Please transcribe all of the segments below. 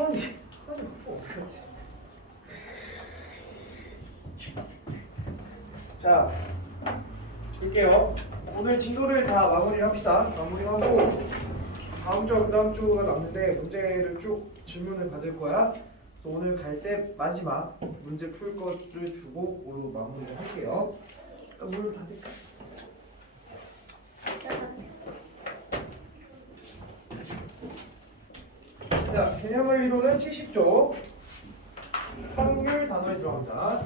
천이 어떻게 자, 볼게요. 오늘 진도를 다 마무리합시다. 마무리하고 다음 주와 그 다음 주가 남는데 문제를 쭉 질문을 받을 거야. 그래서 오늘 갈 때 마지막 문제 풀 거를 주고 오늘 마무리를 할게요. 물 받을까? 자, 개념을 이루는 70조 확률 단어에 들어간다.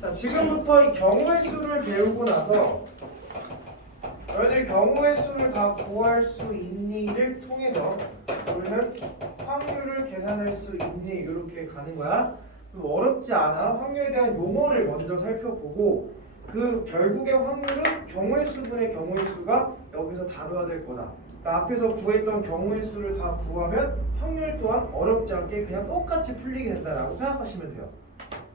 자, 지금부터 이 경우의 수를 배우고 나서 너희들이 경우의 수를 다 구할 수 있니를 통해서 우리는 확률을 계산할 수 있니 이렇게 가는 거야. 어렵지 않아. 확률에 대한 용어를 먼저 살펴보고 그 결국의 확률은 경우의 수분의 경우의 수가 여기서 다뤄야 될 거다. 그러니까 앞에서 구했던 경우의 수를 다 구하면 확률 또한 어렵지 않게 그냥 똑같이 풀리게 된다라고 생각하시면 돼요.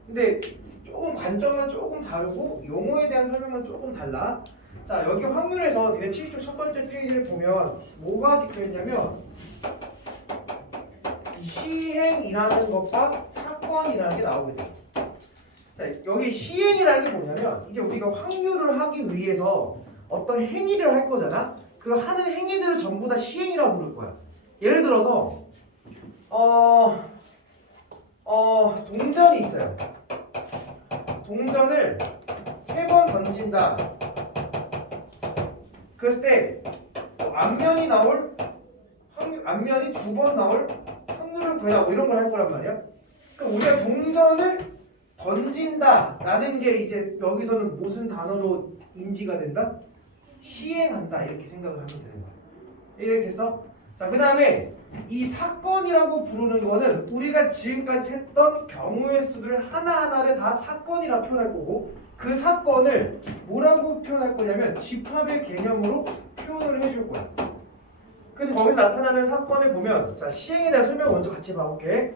근데 조금 관점은 조금 다르고 용어에 대한 설명은 조금 달라. 자, 여기 확률에서 니네 7조 첫 번째 페이지를 보면 뭐가 적혀있냐면 시행이라는 것과 사건이라는 게 나오게 돼요. 자, 여기 시행이라는 게 뭐냐면 이제 우리가 확률을 하기 위해서 어떤 행위를 할 거잖아. 그 하는 행위들을 전부 다 시행이라고 부를 거야. 예를 들어서 동전이 있어요. 동전을 3번 던진다. 그랬을 때 앞면이 나올 앞면이 2번 나올 확률을 구해라 뭐 이런 걸 할 거란 말이야. 그럼 우리가 동전을 던진다라는 게 이제 여기서는 무슨 단어로 인지가 된다? 시행한다 이렇게 생각을 하면 되는 거야. 이해가 됐어? 자, 그 다음에 이 사건이라고 부르는 거는 우리가 지금까지 했던 경우의 수들을 하나하나를 다 사건이라 표현할 거고 그 사건을 뭐라고 표현할 거냐면 집합의 개념으로 표현을 해줄 거야. 그래서 거기서 나타나는 사건을 보면 자, 시행에 대한 설명 먼저 같이 봐볼게.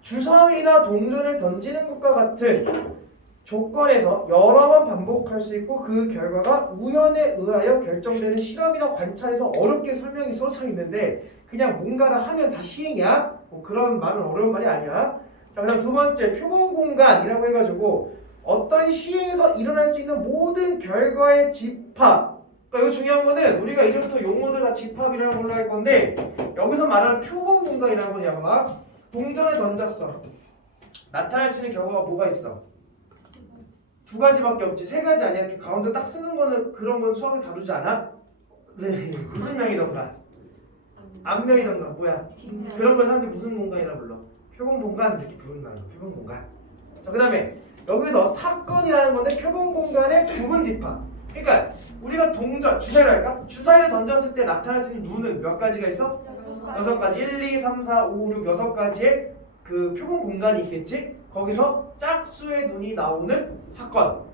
주사위나 동전을 던지는 것과 같은 조건에서 여러 번 반복할 수 있고 그 결과가 우연에 의하여 결정되는 실험이나 관찰에서 어렵게 설명이 써져 있는데 그냥 뭔가를 하면 다 시행이야? 뭐 그런 말은 어려운 말이 아니야. 자, 그다음 두 번째 표본공간이라고 해가지고 어떤 시행에서 일어날 수 있는 모든 결과의 집합. 그러니까 이거 중요한 거는 우리가 이제부터 용어들 다 집합이라고 불러 할 건데 여기서 말하는 표본공간이라는 건 야구가 동전을 던졌어. 나타날 수 있는 결과가 뭐가 있어? 2가지밖에 없지. 3가지 아니야. 이렇게 가운데 딱 쓰는 거는 그런 건 수학에 다루지 않아? 네. 무슨 명이던가? 앞명이던가 뭐야? 그런 걸 사람들이 무슨 공간이라 불러? 표본공간 이렇게 부른다는 거. 표본공간. 자, 그 다음에 여기서 사건이라는 건데 표본공간의 부분집합. 그러니까 우리가 동전, 주사위를 할까? 주사위를 던졌을 때 나타날 수 있는 눈은 몇 가지가 있어? 6가지. 1, 2, 3, 4, 5, 6, 6가지의 그 표본 공간이 있겠지? 거기서 짝수의 눈이 나오는 사건.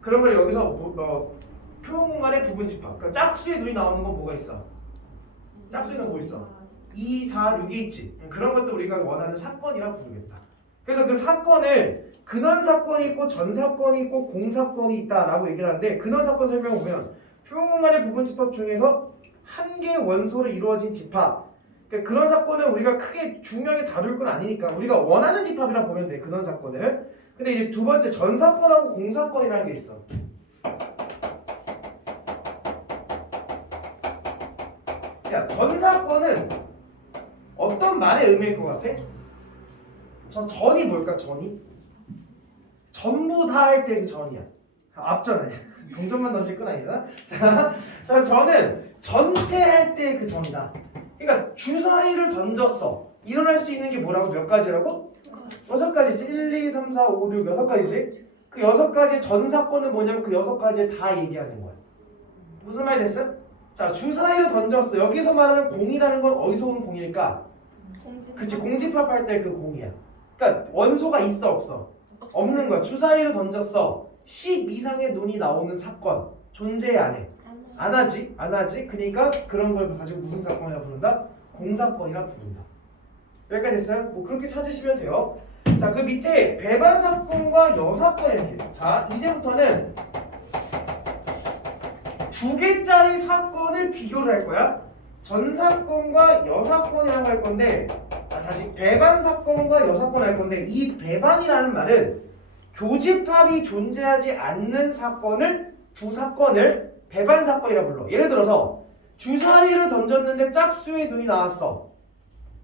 그러면 여기서 표본 공간의 부분 집합. 그러니까 짝수의 눈이 나오는 건 뭐가 있어? 짝수는 뭐 있어? 2, 4, 6이 있지. 그런 것도 우리가 원하는 사건이라 부르겠다. 그래서 그 사건을 근원 사건이 있고 전 사건이 있고 공 사건이 있다라고 얘기를 하는데 근원 사건 설명을 보면 표본 공간의 부분 집합 중에서 한 개의 원소로 이루어진 집합. 그러니까 그런 사건은 우리가 크게 중요하게 다룰 건 아니니까 우리가 원하는 집합이라 보면 돼. 근원 사건을. 근데 이제 두 번째 전 사건하고 공 사건이라는 게 있어. 야, 전 사건은 어떤 말의 의미일 것 같아? 저 전이 뭘까? 전이? 전부 다 할 때 그 전이야. 앞전 아니야. 동전만 던질 건 아니잖아. 자, 저는 전체 할 때 그 전이다. 그러니까 주사위를 던졌어. 일어날 수 있는 게 뭐라고? 몇 가지라고? 6가지지. 1, 2, 3, 4, 5, 6, 6가지지. 그 6가지의 전 사건은 뭐냐면 그 6가지를 다 얘기하는 거야. 무슨 말이 됐어? 자, 주사위를 던졌어. 여기서 말하는 공이라는 건 어디서 오는 공일까? 그치, 공집합할 때 그 공이야. 그러니까 원소가 있어 없어? 없는 거야. 주사위를 던졌어. 10 이상의 눈이 나오는 사건 존재 안 해? 안 하지? 안 하지? 그러니까 그런 걸 가지고 무슨 사건이라 부른다? 공사건이라 부른다. 여기까지 됐어요? 뭐 그렇게 찾으시면 돼요. 자, 그 밑에 배반 사건과 여사건 이렇게. 자, 이제부터는 2개짜리 사건을 비교를 할 거야. 전 사건과 여사건이라고 할 건데, 다시 배반 사건과 여사건 할 건데, 이 배반이라는 말은 교집합이 존재하지 않는 사건을 두 사건을 배반 사건이라 불러. 예를 들어서 주사위를 던졌는데 짝수의 눈이 나왔어.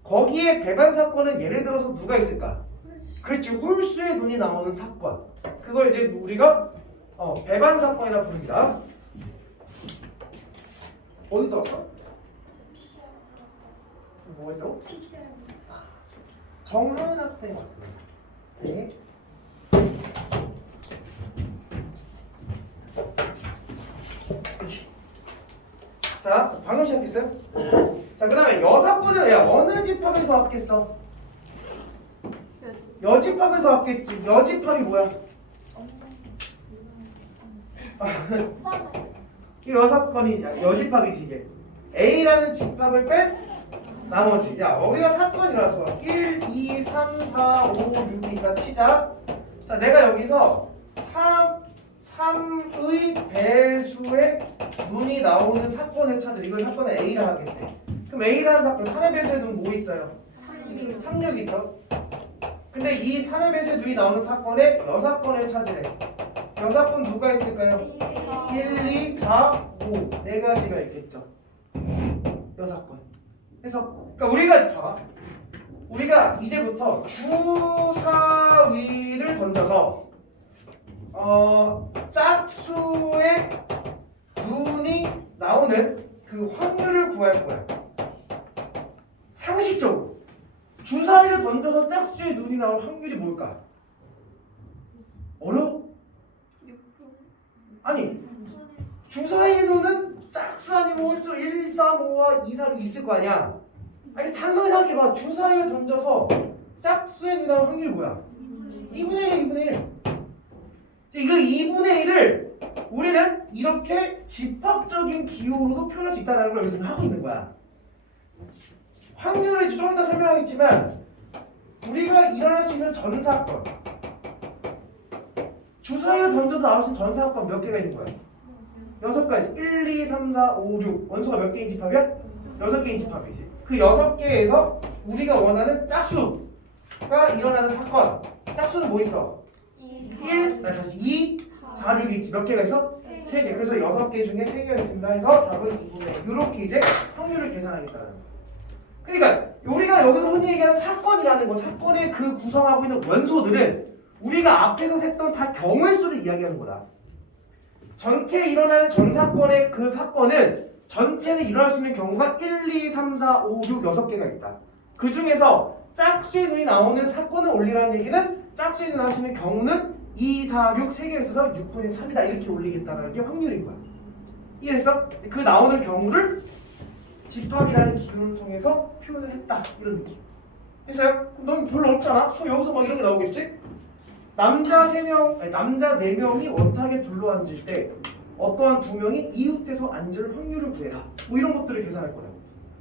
거기에 배반 사건은 예를 들어서 누가 있을까? 그렇지, 홀수의 눈이 나오는 사건. 그걸 이제 우리가 배반 사건이라 부릅니다. 어디 들었어? 뭐 했다고? 정하은 학생 왔습니다. 네. 자, 방금 시작했어요? 자, 그 다음에 여사건은 어느 집합에서 왔겠어? 여집합에서 왔겠지. 여집합이 뭐야? 이 여사건이 여집합이지 이게. A라는 집합을 뺀 나머지. 야, 우리가 사건이 일어났어. 1, 2, 3, 4, 5, 6이니까 치자. 자, 내가 여기서 3의 배수의 눈이 나오는 사건을 찾으라. 이걸 사건을 A라 하겠대. 그럼 A라는 사건 3의 배수의 눈 뭐 있어요? 3, 6 있죠? 근데 이 3의 배수의 눈이 나오는 사건의 여사건을 찾으래. 여사건 누가 있을까요? 1, 2, 4, 5 네 가지가 있겠죠. 여사건. 그래서 그러니까 우리가 이제부터 주사위를 던져서 짝수의 눈이 나오는 그 확률을 구할 거야. 상식적으로 주사위를 던져서 짝수의 눈이 나올 확률이 뭘까? 어려워? 아니, 주사위의 눈은 짝수 아니면 홀수 1, 3, 5와 2, 4, 6 있을 거 아니야. 아니, 단순히 생각해봐. 주사위를 던져서 짝수의 눈이 나올 확률이 뭐야? 2분의 1이야, 2분의 1. 이거 2분의 1을 우리는 이렇게 집합적인 기호로도 표현할 수 있다는 걸 여기서 하고 있는 거야. 확률을 좀 이따 설명하겠지만 우리가 일어날 수 있는 전사건, 주사위를 던져서 나올 수 있는 전사건 몇 개가 있는 거야? 6가지. 1, 2, 3, 4, 5, 6. 원소가 몇 개인 집합이야? 6개인 집합이지. 그 6개에서 우리가 원하는 짝수가 일어나는 사건. 짝수는 뭐 있어? 1, 다시 2, 4, 6이 있지. 몇 개가 있어? 3개. 그래서 6개 중에 3개가 있습니다. 해서 답은 2분의 1. 이렇게 이제 확률을 계산하겠다는 거야. 그러니까 우리가 여기서 흔히 얘기하는 사건이라는 거, 사건의 그 구성하고 있는 원소들은 우리가 앞에서 셌던 다 경우의 수를 이야기하는 거다. 전체에 일어나는 전 사건의 그 사건은 전체는 일어날 수 있는 경우가 1, 2, 3, 4, 5, 6, 6개가 있다. 그 중에서 짝수의 눈이 나오는 사건을 올리라는 얘기는 짝수의 눈이 나올 수 있는 경우는 2, 4, 6, 3개 있어서 6분의 3이다. 이렇게 올리겠다는 게 확률인 거야. 이해했어? 그 나오는 경우를 집합이라는 기준을 통해서 표현을 했다. 이런 느낌. 됐어요? 그럼 너무 별로 없잖아? 그럼 여기서 막 이런 게 나오겠지? 남자 4명이 원탁에 둘러앉을 때 어떠한 2명이 이웃에서 앉을 확률을 구해라. 뭐 이런 것들을 계산할 거야.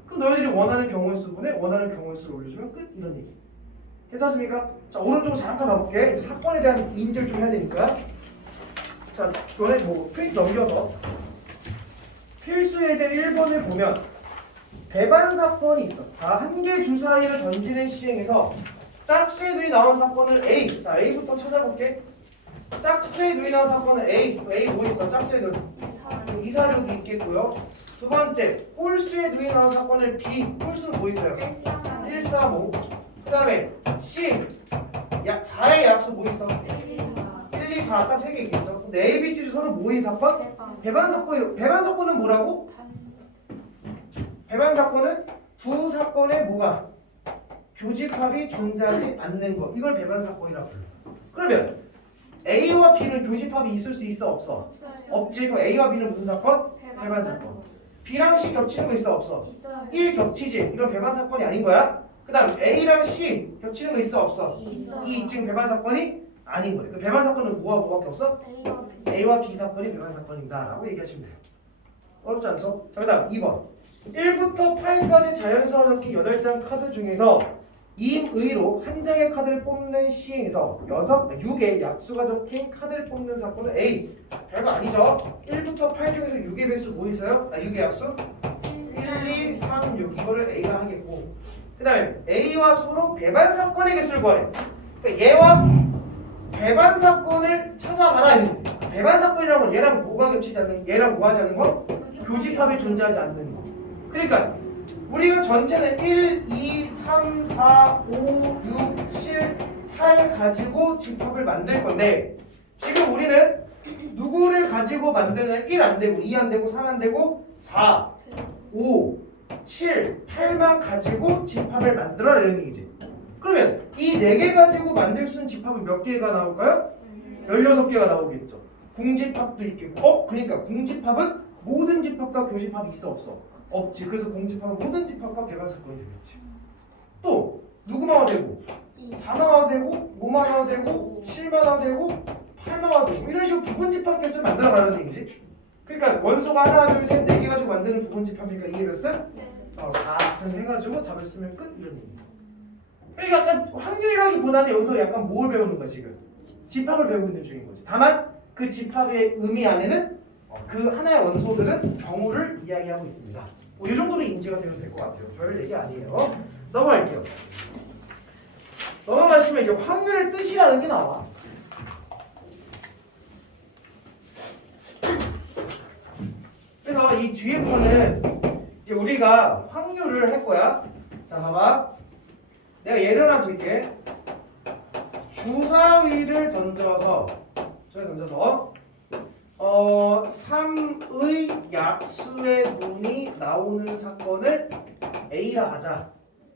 그럼 너희들이 원하는 경우의 수분에 원하는 경우의 수를 올려주면 끝. 이런 얘기. 괜찮습니까? 자, 오른쪽으로 잠깐 가볼게. 이제 사건에 대한 인지를 좀 해야 되니까. 자, 이번에 뭐 프린트 넘겨서 필수 예제 1번을 보면 배반 사건이 있어. 자, 한 개 주사위를 던지는 시행에서 짝수의 눈이 나온 사건을 A. 자, A부터 찾아볼게. 짝수의 눈이 나온 사건은 A. A 뭐 있어? 짝수의 눈. 2, 4, 6이 있겠고요. 두 번째, 홀수의 눈이 나온 사건을 B. 홀수는 뭐 있어요? 1, 4, 5. 그 다음에 C. 4의 약수 뭐 있어? 1, 2, 4. 딱 3개 있겠죠. 근데 A, B, C도 서로 모인 사건? 배반 사건. 배반 사건은 뭐라고? 배반 사건은 두 사건의 뭐가? 교집합이 존재하지 않는 것. 이걸 배반 사건이라고 불러. 그러면 A와 B는 교집합이 있을 수 있어 없어? 없지. 그럼 A와 B는 무슨 사건? 배반 사건. B랑 C 겹치는 거 있어 없어? 1 겹치지. 이건 배반 사건이 아닌 거야. 그 다음 A랑 C 겹치는 거 있어 없어? 이 지금 배반 사건이 아닌 거래. 그 배반 사건은 뭐와 뭐밖에 없어? A와 B 사건이 배반 사건이다 라고 얘기하시면 돼요. 어렵지 않죠? 자, 그 다음 2번 1부터 8까지 자연수와 적힌 8장 카드 중에서 임의로 한 장의 카드를 뽑는 시에서 6의 약수가 적힌 카드를 뽑는 사건은 A. 별거 아니죠. 1부터 8 중에서 6의 배수 뭐 있어요? 6의 약수? 1, 2, 3, 6 이거를 A가 하겠고 그 다음에 A와 서로 배반 사건의 개수를 구하래. 그러니까 얘와 배반 사건을 찾아가라 이런 거지. 배반 사건이라는 건 얘랑 뭐가 겹치지 않는 얘랑 뭐 하지 않는 거? 교집합이 존재하지 않는 거. 그러니까 우리가 전체는 1, 2, 3, 4, 5, 6, 7, 8 가지고 집합을 만들 건데 지금 우리는 누구를 가지고 만드는 1 안 되고 2 안 되고 3 안 되고 4, 5, 7, 8만 가지고 집합을 만들어내는 얘기지. 그러면 이 4개 가지고 만들 수 있는 집합은 몇 개가 나올까요? 16개가 나오겠죠. 공집합도 있겠고 그러니까 공집합은 모든 집합과 교집합이 있어 없어? 없지. 그래서 공집합은 모든 집합과 배반 사건이 되겠지. 또 누구만 와도 되고 4만 와도 되고 5만 와도 되고 7만 와도 되고 8만 와도 되고 이런 식으로 부분집합 개수를 만들어가는 얘기지. 그러니까 원소가 하나 둘 셋 4개 가지고 만드는 부분집합이니까 이게 몇 승? 4승 해가지고 답을 쓰면 끝 이런 얘기야. 그러니까 약간 확률이라기보다는 여기서 약간 뭘 배우는 거야 지금? 집합을 배우고 있는 중인 거지. 다만 그 집합의 의미 안에는 그 하나의 원소들은 경우를 이야기하고 있습니다. 이 정도로 인지가 되면 될 것 같아요. 별 얘기 아니에요. 넘어갈게요. 넘어가시면 이제 확률의 뜻이라는 게 나와. 그래서 이 뒤에 거는 이제 우리가 확률을 할 거야. 자, 봐봐. 내가 예를 하나 드릴게. 주사위를 던져서 3의 약수의 눈이 나오는 사건을 A라 하자.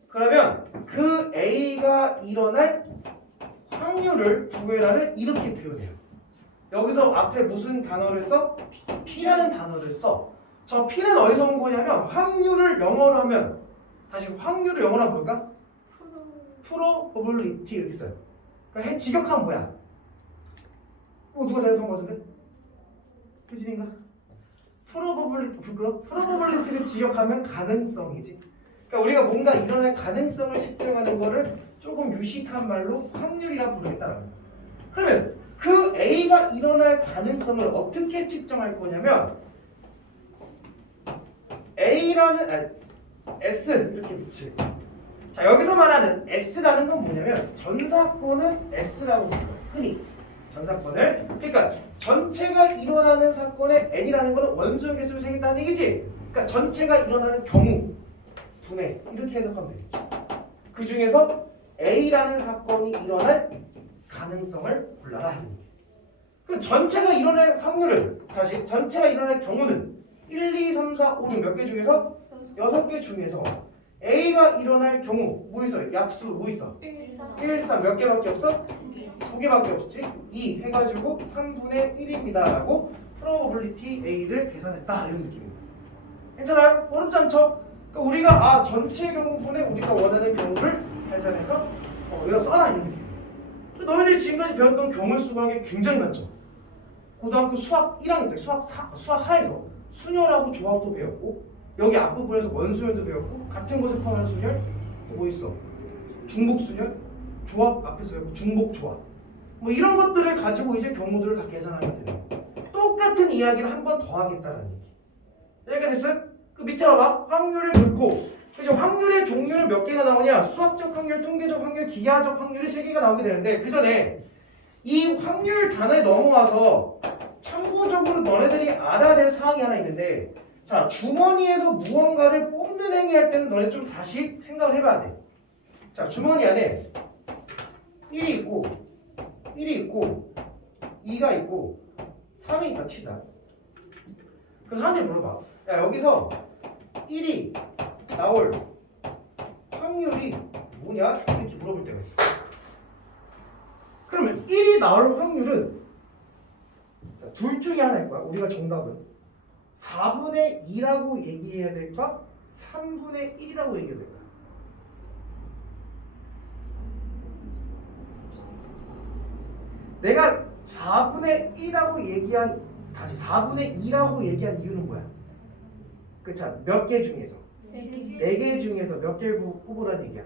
그러면 그 A가 일어날 확률을 구해라를 이렇게 표현해요. 여기서 앞에 무슨 단어를 써? P라는 단어를 써. 저 P는 어디서 온 거냐면 확률을 영어로 하면 다시 확률을 영어로 하면 뭘까? probability 이렇게 써요. 그러니까 직역하면 뭐야? 누가 대답한 거 같은데? 그진인가? probability를 직역하면 가능성이지. 그러니까 우리가 뭔가 일어날 가능성을 측정하는 거를 조금 유식한 말로 확률이라 부르겠다는 거야. 그러면 그 A가 일어날 가능성을 어떻게 측정할 거냐면 S 이렇게 붙일 거야. 자, 여기서 말하는 S라는 건 뭐냐면 전사건은 S라고 불러요. 흔히 전사건을. 그러니까 전체가 일어나는 사건의 N이라는 거는 원소의 개수를 세겠다는 얘기지. 그러니까 전체가 일어나는 경우 분해 이렇게 해석하면 되겠지. 그 중에서 A라는 사건이 일어날 가능성을 골라라. 그 전체가 일어날 확률은 다시 전체가 일어날 경우는 1, 2, 3, 4, 5, 6 몇 개 중에서 6개 중에서 A가 일어날 경우 뭐 있어요? 약수 뭐 있어? 1, 3 몇 개밖에 없어? 2개밖에 없지? 2 해가지고 3분의 1입니다 라고 probability A를 계산했다 이런 느낌입니다. 괜찮아요? 어렵지 않죠? 그러니까 우리가 전체 경우분의 우리가 원하는 경우를 계산해서 여기다 써라 이런 느낌. 너희들이 지금까지 배웠던 경우 수라는 게 굉장히 많죠. 고등학교 수학 1학년 때 수학 하에서 순열하고 조합도 배웠고 여기 앞부분에서 원순열도 배웠고 같은 곳에 포함한 순열 뭐 있어? 중복순열? 조합 앞에서 배웠고 중복조합 뭐 이런 것들을 가지고 이제 경우들을 다 계산하면 돼요. 똑같은 이야기를 한 번 더 하겠다는 얘기. 이해가 됐어요? 그 밑에 봐봐. 확률을 넣고 그래서 확률의 종류는 몇 개가 나오냐? 수학적 확률, 통계적 확률, 기하적 확률이 3개가 나오게 되는데 그 전에 이 확률 단어에 넘어와서 참고적으로 너네들이 알아야 될 사항이 하나 있는데 자, 주머니에서 무언가를 뽑는 행위할 때는 너네 좀 다시 생각을 해봐야 돼. 자, 주머니 안에 1이 있고 2가 있고 3이 있다 치자. 그래서 사람들이 물어봐. 야, 여기서 1이 나올 확률이 뭐냐? 이렇게 물어볼 때가 있어. 그러면 1이 나올 확률은 둘 중에 하나일 거야. 우리가 정답은 4분의 2라고 얘기해야 될까? 3분의 1이라고 얘기해야 될까? 내가 4분의 1이라고 얘기한 4분의 2라고 얘기한 이유는 뭐야? 그쵸? 몇 개 중에서? 4개 중에서 몇 개를 뽑으라는 얘기야?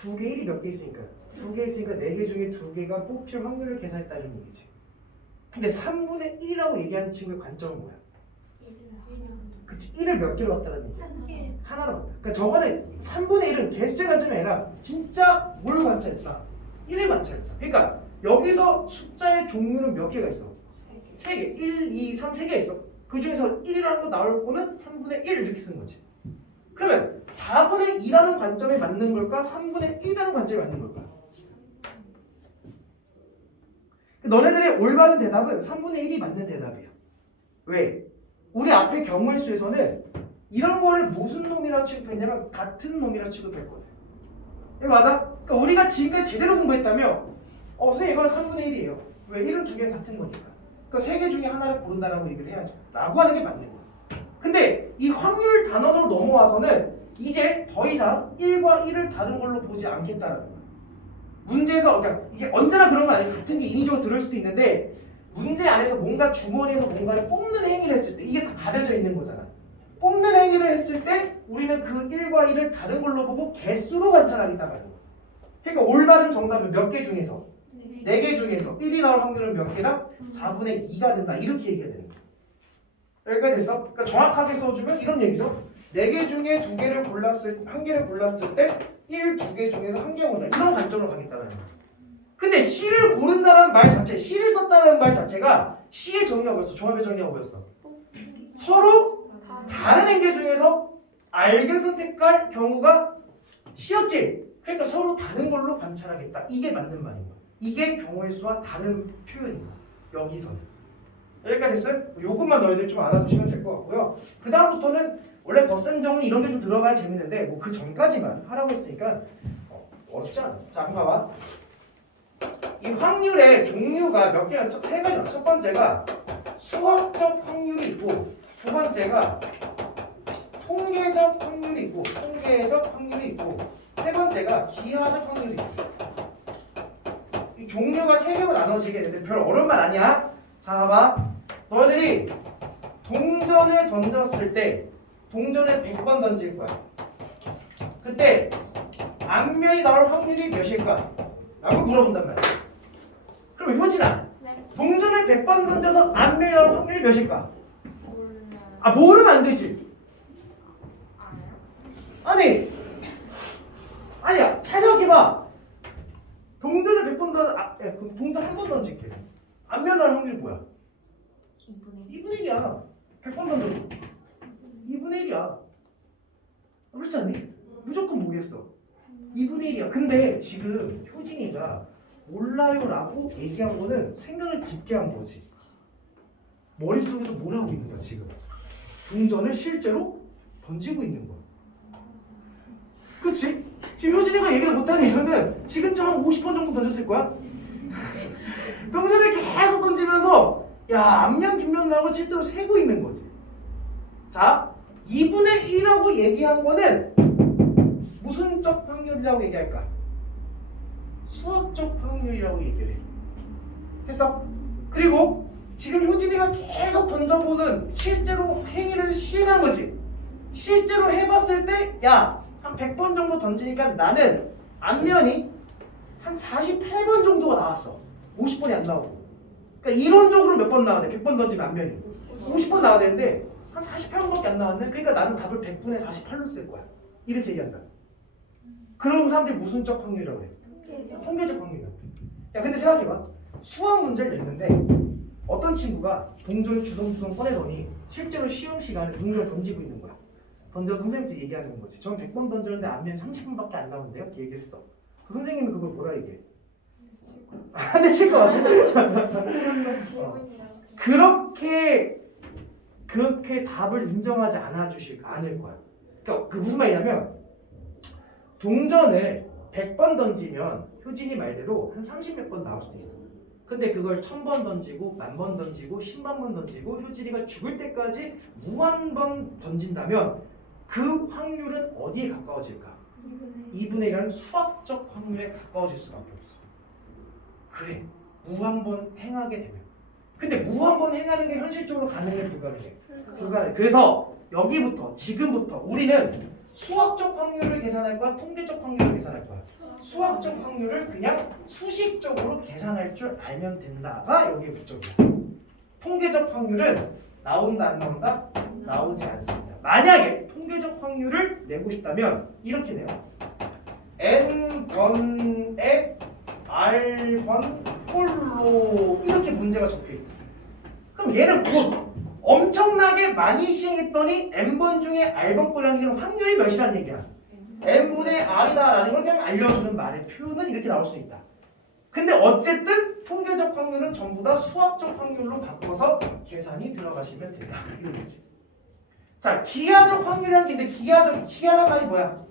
두 개 1이 몇 개 있으니까? 두 개 있으니까 네 개 중에 두 개가 뽑힐 확률을 계산했다는 얘기지. 근데 3분의 1이라고 얘기하는 친구의 관점은 뭐야? 그치, 1을 몇 개로 봤다는 얘기야? 하나로 봤다. 그러니까 저거는 3분의 1은 개수의 관점이 아니라 진짜 뭘 관찰했다? 1을 관찰했다. 그러니까 여기서 숫자의 종류는 몇 개가 있어? 3개. 1, 2, 3, 3개가 있어. 그 중에서 1이라는 거 나올 거는 3분의 1 이렇게 쓴 거지. 그러면 4분의 2라는 관점에 맞는 걸까? 3분의 1이라는 관점에 맞는 걸까? 너네들의 올바른 대답은 3분의 1이 맞는 대답이야. 왜? 우리 앞에 경우의 수에서는 이런 거를 무슨 놈이라고 취급했냐면 같은 놈이라고 취급했거든. 이거 맞아? 그러니까 우리가 지금까지 제대로 공부했다면 선생님 이건 3분의 1이에요. 왜? 1은 두 개가 같은 거니까. 그러니까 세 개 중에 하나를 고른다라고 얘기를 해야죠. 라고 하는 게 맞는 거야. 근데 이 확률 단원으로 넘어와서는 이제 더 이상 1과 1을 다른 걸로 보지 않겠다라는 거야. 문제에서 그러니까 이게 언제나 그런 건 아니고 같은 게 인위적으로 들을 수도 있는데 문제 안에서 뭔가 주머니에서 뭔가를 뽑는 행위를 했을 때 이게 다 가려져 있는 거잖아. 뽑는 행위를 했을 때 우리는 그 1과 1을 다른 걸로 보고 개수로 관찰하겠다 말이야. 그러니까 올바른 정답은 몇 개 중에서 4개 중에서 1이 나올 확률은 몇 개나? 4분의 2가 된다. 이렇게 얘기해야 되는 거야. 여기까지 됐어? 그러니까 정확하게 써주면 이런 얘기죠. 4개 중에 2개를 골랐을 1개를 골랐을 때 1, 2개 중에서 1개가 온다. 이런 관점으로 가겠다는 거야. 근데 C를 고른다는 말 자체, C를 썼다는 말 자체가 C의 정의가 뭐였어? 종합의 정의가 뭐였어? 서로 다른 행계 중에서 R을 선택할 경우가 C였지. 그러니까 서로 다른 걸로 관찰하겠다. 이게 맞는 말인 거야. 이게 경우의 수와 다른 표현인 거야. 여기서는. 여기까지 됐어요? 요것만 너희들 좀 알아두시면 될 것 같고요. 그 다음부터는 원래 덧셈 정리 이런 게 좀 들어가야 재밌는데 뭐 그 전까지만 하라고 했으니까 어렵지 않아. 자, 한번 봐봐. 이 확률의 종류가 몇 개가? 세 가지다. 첫 번째가 수학적 확률이 있고, 두 번째가 통계적 확률이 있고, 세 번째가 기하적 확률이 있어. 이 종류가 세 개로 나눠지게 되는데 별 어려운 말 아니야. 자, 봐봐. 너희들이 동전을 던졌을 때 동전을 100번 던질 거야. 그때 앞면이 나올 확률이 몇일까? 라고 물어본단 말이야. 그럼 효진아, 동전을 100번 던져서 앞면이 나올 확률이 몇일까? 모르면 안 되지. 아니야. 잘 생각해봐. 동전을 100번 그럼 동전 한 번 던질게. 앞면 나올 확률이 뭐야? 2분의 1이야. 100번 던져도 2분의 1이야. 그렇지 않니? 무조건 뭐겠어? 2분의 1이야. 근데 지금 효진이가 몰라요라고 얘기한 거는 생각을 깊게 한 거지. 머릿속에서 뭘 하고 있는 거야 지금? 동전을 실제로 던지고 있는 거야. 그치? 지금 효진이가 얘기를 못하는 이유는 지금쯤 한 50번 정도 던졌을 거야. 동전을 계속 던지면서 앞면 뒷면 나오고 실제로 세고 있는 거지. 자, 2분의 1이라고 얘기한 거는 무슨적 확률이라고 얘기할까? 수학적 확률이라고 얘기를 해. 됐어? 그리고 지금 효진이가 계속 던져보는 실제로 행위를 시행하는 거지. 실제로 해봤을 때 한 100번 정도 던지니까 나는 앞면이 한 48번 정도가 나왔어. 50번이 안 나오고. 그러니까 이론적으로 몇 번 나와야 돼? 100번 던지면 앞면이 50번 나와야 되는데 한 48번밖에 안 나왔네? 그러니까 나는 답을 100분의 48로 쓸 거야. 이렇게 얘기한다. 그런 사람들이 무슨 적 확률이라고 해? 통계적 확률이야. 근데 생각해봐. 수학 문제를 냈는데 어떤 친구가 동전을 주섬주섬 꺼내더니 실제로 시험 시간에 동전을 던지고 있는 거야. 던져서 선생님한테 얘기하는 거지. 전 100번 던졌는데 앞면 30분밖에 안 나오는데요? 이렇게 얘기를 했어. 그 선생님은 그걸 뭐라 얘기해? 한 대 칠 것 같아. 그렇게 답을 인정하지 않을 거야. 그러니까 그 무슨 말이냐면 동전을 100번 던지면 효진이 말대로 한 30몇 번 나올 수도 있어. 근데 그걸 1000번 던지고 10,000번 던지고 10만 번 던지고 효진이가 죽을 때까지 무한 번 던진다면 그 확률은 어디에 가까워질까? 2분의 1이라는 수학적 확률에 가까워질 수밖에 없어. 그래, 무한 번 행하게 되면. 근데 무한 번 행하는 게 현실적으로 가능해, 불가능해? 불가능해. 그래서 여기부터 지금부터 우리는 수학적 확률을 계산할 거야? 통계적 확률을 계산할 거야? 수학적 확률을 그냥 수식적으로 계산할 줄 알면 된다가 여기에 목적이야. 통계적 확률은 나온다 안 나온다? 나오지 않습니다. 만약에 통계적 확률을 내고 싶다면 이렇게 돼요. n번의 r번 꼴로 이렇게 문제가 적혀 있어. 그럼 얘는 곧 엄청나게 많이 시행했더니 n번 중에 r번 꼴이라는 게 확률이 몇이라는 얘기야. n분의 r이다라는 걸 그냥 알려주는 말의 표현은 이렇게 나올 수 있다. 근데 어쨌든 통계적 확률은 전부 다 수학적 확률로 바꿔서 계산이 들어가시면 된다. 이런 얘기. 자, 기하적 확률이라는 게 있는데 기하란 말이 뭐야?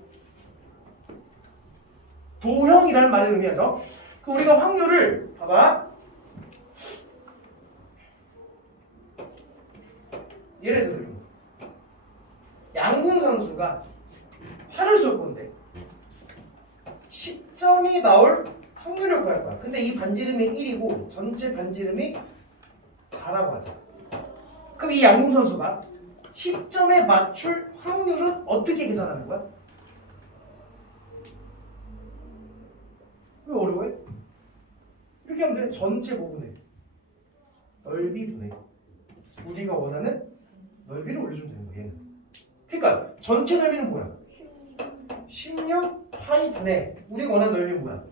도형이라는 말을 의미해서 우리가 확률을 봐봐. 예를 들어 양궁 선수가 활을 쏠 건데 10점이 나올 확률을 구할 거야. 근데 이 반지름이 1이고 전체 반지름이 4라고 하자. 그럼 이 양궁 선수가 10점에 맞출 확률은 어떻게 계산하는 거야? 왜 어려워해? 이렇게 하면 돼. 전체 모분에 넓이 분해. 우리가 원하는 넓이를 올려주면 되는 거야. 얘는. 그러니까 전체 넓이는 뭐야? 16 파이 분의 우리가 원하는 넓이는 뭐야?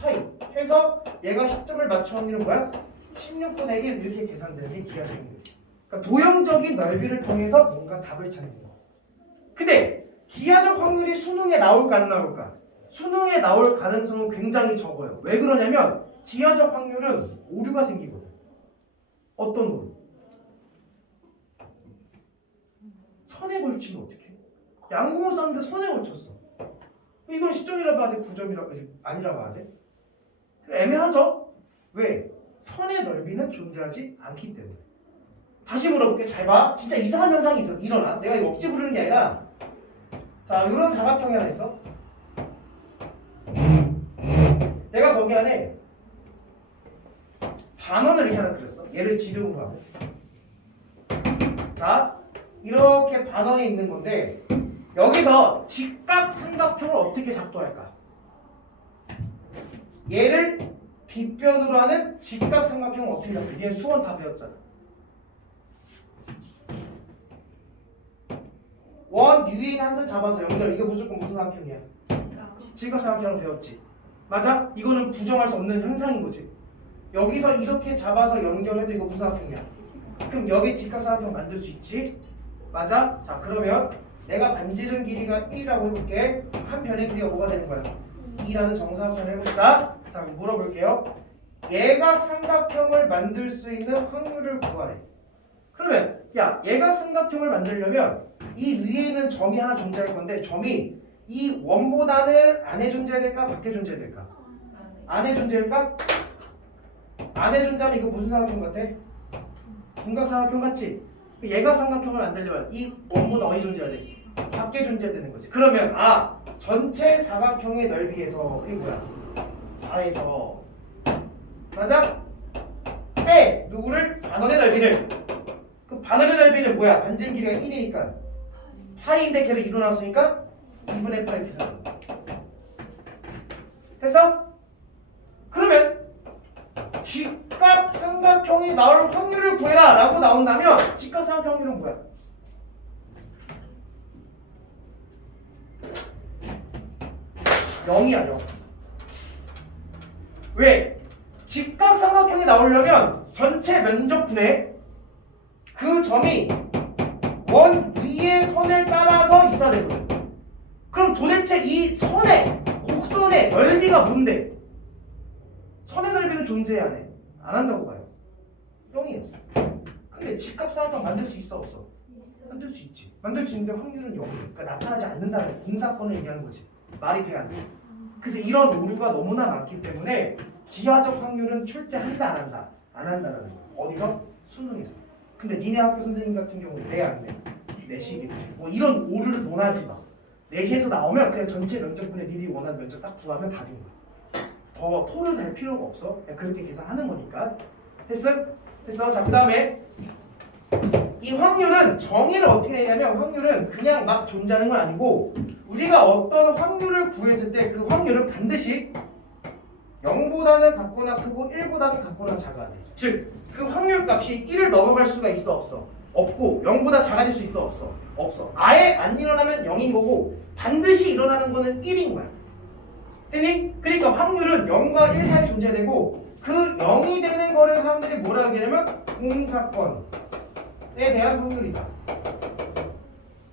파이. 해서 얘가 10점을 맞출 확률은 뭐야? 16분의 1 이렇게 계산되는 게 기하적 확률. 그러니까 도형적인 넓이를 통해서 뭔가 답을 찾는 거. 근데 기하적 확률이 수능에 나올까 안 나올까? 수능에 나올 가능성은 굉장히 적어요. 왜 그러냐면 기하적 확률은 오류가 생기거든. 어떤 오류? 선에 걸치면 어떡해? 양궁을 쐈는데 선에 걸쳤어. 이건 10점이라 봐야 돼? 9점이라 아니라 봐야 돼? 애매하죠? 왜? 선의 넓이는 존재하지 않기 때문에. 다시 물어볼게. 잘 봐. 진짜 이상한 현상이 일어나. 내가 이거 억지 부르는 게 아니라 자, 이런 사각형이 하나 있어. 내가 거기 안에 반원을 이렇게 하나 그렸어. 얘를 지름으로 하고. 자, 이렇게 반원이 있는 건데 여기서 직각삼각형을 어떻게 작도할까? 얘를 빗변으로 하는 직각삼각형을 어떻게 작도? 얘 수원 다 배웠잖아. 원 유인 한근 잡아서 연결. 이게 무조건 무슨 삼각형이야? 직각삼각형을 배웠지. 맞아? 이거는 부정할 수 없는 현상인 거지. 여기서 이렇게 잡아서 연결해도 이거 무슨 삼각형이야? 그럼 여기 직각삼각형 만들 수 있지? 맞아? 자, 그러면 내가 반지름 길이가 1이라고 해볼게. 한 변의 길이가 뭐가 되는 거야? 2라는 정사각형을 해볼까? 자, 물어볼게요. 예각삼각형을 만들 수 있는 확률을 구하래. 그러면 야, 예각삼각형을 만들려면 이 위에는 점이 하나 존재할 건데 점이 이 원보다는 안에 존재해야 될까? 밖에 존재해야 될까? 안에 존재할까? 안에 존재하면 이거 무슨 삼각형 같아? 중각삼각형 같지? 예각삼각형을 만들려면 이 원보다 어디 존재해야 돼? 밖에 존재해야 되는 거지. 그러면 전체 사각형의 넓이에서 그게 뭐야? 4에서 맞아? 빼! 누구를? 반원의 넓이를. 그 반원의 넓이는 뭐야? 반지름 길이가 1이니까 파이인데 걔를 일어났으니까 2분의 8 이렇게 되는 거야. 됐어? 그러면 직각삼각형이 나올 확률을 구해라 라고 나온다면 직각삼각형 확률은 뭐야? 0이야 0. 왜? 직각삼각형이 나오려면 전체 면적분의 그 점이 원 위의 선을 따라서 있어야 되거든. 그럼 도대체 이 곡선의 넓이가 뭔데? 선의 넓이는 존재해야 해. 안 한다고 봐요. 0이에요. 근데 직각삼각형 만들 수 있어 없어? 만들 수 있지. 만들 수 있는데 확률은 0이에요. 그러니까 나타나지 않는다는 공사건을 얘기하는 거지. 말이 돼야 돼. 그래서 이런 오류가 너무나 많기 때문에 기하적 확률은 출제한다 안 한다? 안 한다는 거. 어디서? 수능에서. 근데 니네 학교 선생님 같은 경우는 내 안 내? 내시겠지. 뭐 이런 오류를 논하지 마. 내시에서 나오면 그냥 전체 면적분의 니들이 원하는 면적 딱 구하면 다 된 거야. 더 토를 댈 필요가 없어. 그냥 그렇게 계산하는 거니까. 됐어? 됐어? 자, 그 다음에 이 확률은 정의를 어떻게 내냐면 확률은 그냥 막 존재하는 건 아니고 우리가 어떤 확률을 구했을 때 그 확률은 반드시 0보다는 같거나 크고 1보다는 같거나 작아야 돼. 즉, 그 확률 값이 1을 넘어갈 수가 있어 없어? 없고 0보다 작아질 수 있어 없어? 없어. 아예 안 일어나면 0인 거고 반드시 일어나는 거는 1인 거야. 됐니? 그러니까 확률은 0과 1 사이 존재되고 그 0이 되는 거를 사람들이 뭐라 하냐면 공사건에 대한 확률이다.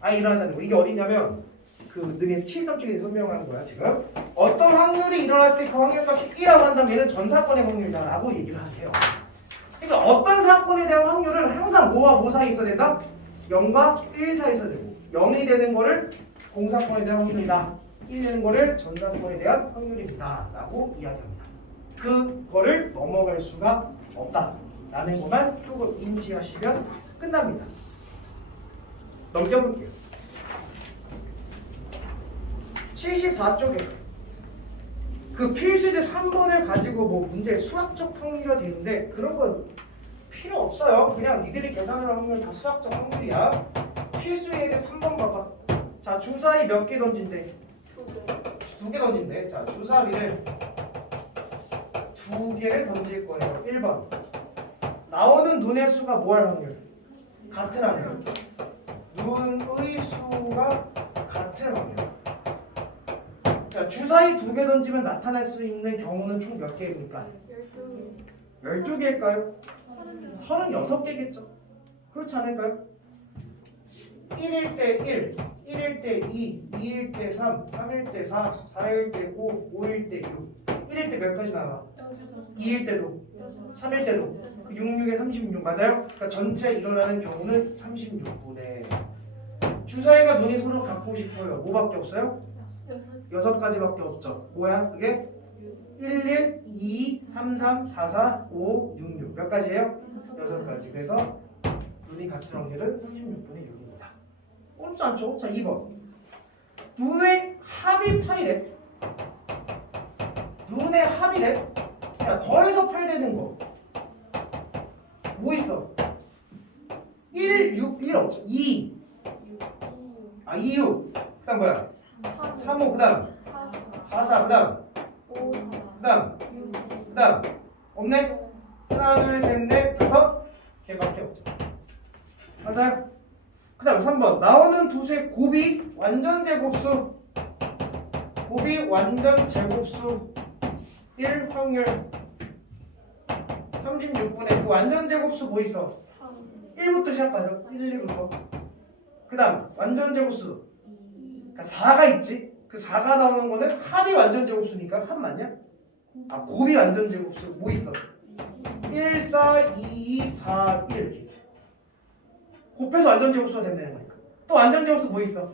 아예 일어나지 않는 거. 이게 어디냐면 그 너네 7.3쪽에서 설명하는 거야 지금. 어떤 확률이 일어났을 때 그 확률값이 1이라고 한다면 얘는 전 사건의 확률이다 라고 얘기를 하세요. 그러니까 어떤 사건에 대한 확률은 항상 뭐와 뭐 사이 있어야 된다? 0과 1 사이 있어야 되고 0이 되는 거를 공사건에 대한 확률이다. 1이 되는 거를 전 사건에 대한 확률입니다 라고 이야기합니다. 그거를 넘어갈 수가 없다 라는 것만 조금 인지하시면 끝납니다. 넘겨볼게요. 74쪽에 그 필수제 3번을 가지고 뭐 문제 수학적 확률이 되는데 그런 건 필요 없어요. 그냥 니들이 계산하는 확률 다 수학적 확률이야. 필수에 이제 3번 봐봐. 자, 주사위 몇 개 던진대? 2개 던진대. 자, 주사위를 2개를 던질 거예요. 1번. 나오는 눈의 수가 뭐 할 확률? 같은 확률. 눈의 수가 같은 확률. 자, 주사위 2개 던지면 나타날 수 있는 경우는 총 몇 개입니까? 12개일까요? 36개겠죠? 그렇지 않을까요? 1일 때 1, 1일 때 2, 2일 때 3, 3일 때 4, 4일 때 5, 5일 때 6 1일 때 몇 가지 나와? 2일 때도 3일 때도 그 66에 36 맞아요? 그러니까 전체 일어나는 경우는 36분의 주사위가 눈이 서로 갖고 싶어요. 뭐밖에 없어요? 6가지밖에 없죠. 뭐야? 그게 11, 2, 3, 3, 4, 4, 5, 6, 6 몇 가지예요? 6가지. 그래서 눈이 같은 확률은 36분의 6입니다. 어렵지 않죠? 자, 2번. 눈의 합이 8이래. 눈의 합이래. 자, 더해서 8 되는 거. 뭐 있어? 1, 6, 1 없죠. 2. 2, 6. 그 다음 뭐야? 3, 5. 그 다음 4, 4. 그 다음 그 다음 없네? 하나, 둘, 셋, 넷, 다섯 개밖에 없죠. 맞아요? 그 다음 3번. 나오는 두수의 곱이 완전 제곱수. 곱이 완전 제곱수 1 확률 36분의 그 완전 제곱수 뭐 있어? 1부터 시작하죠. 1, 1부터. 그 다음 완전 제곱수 그러니까 4가 있지. 그 4가 나오는 거는 합이 완전 제곱수니까 합 맞냐? 곱이 완전 제곱수 뭐 있어? 1, 4, 2, 4, 1 이렇게 있지. 곱해서 완전 제곱수가 된다는 거니까. 또 완전 제곱수 뭐 있어?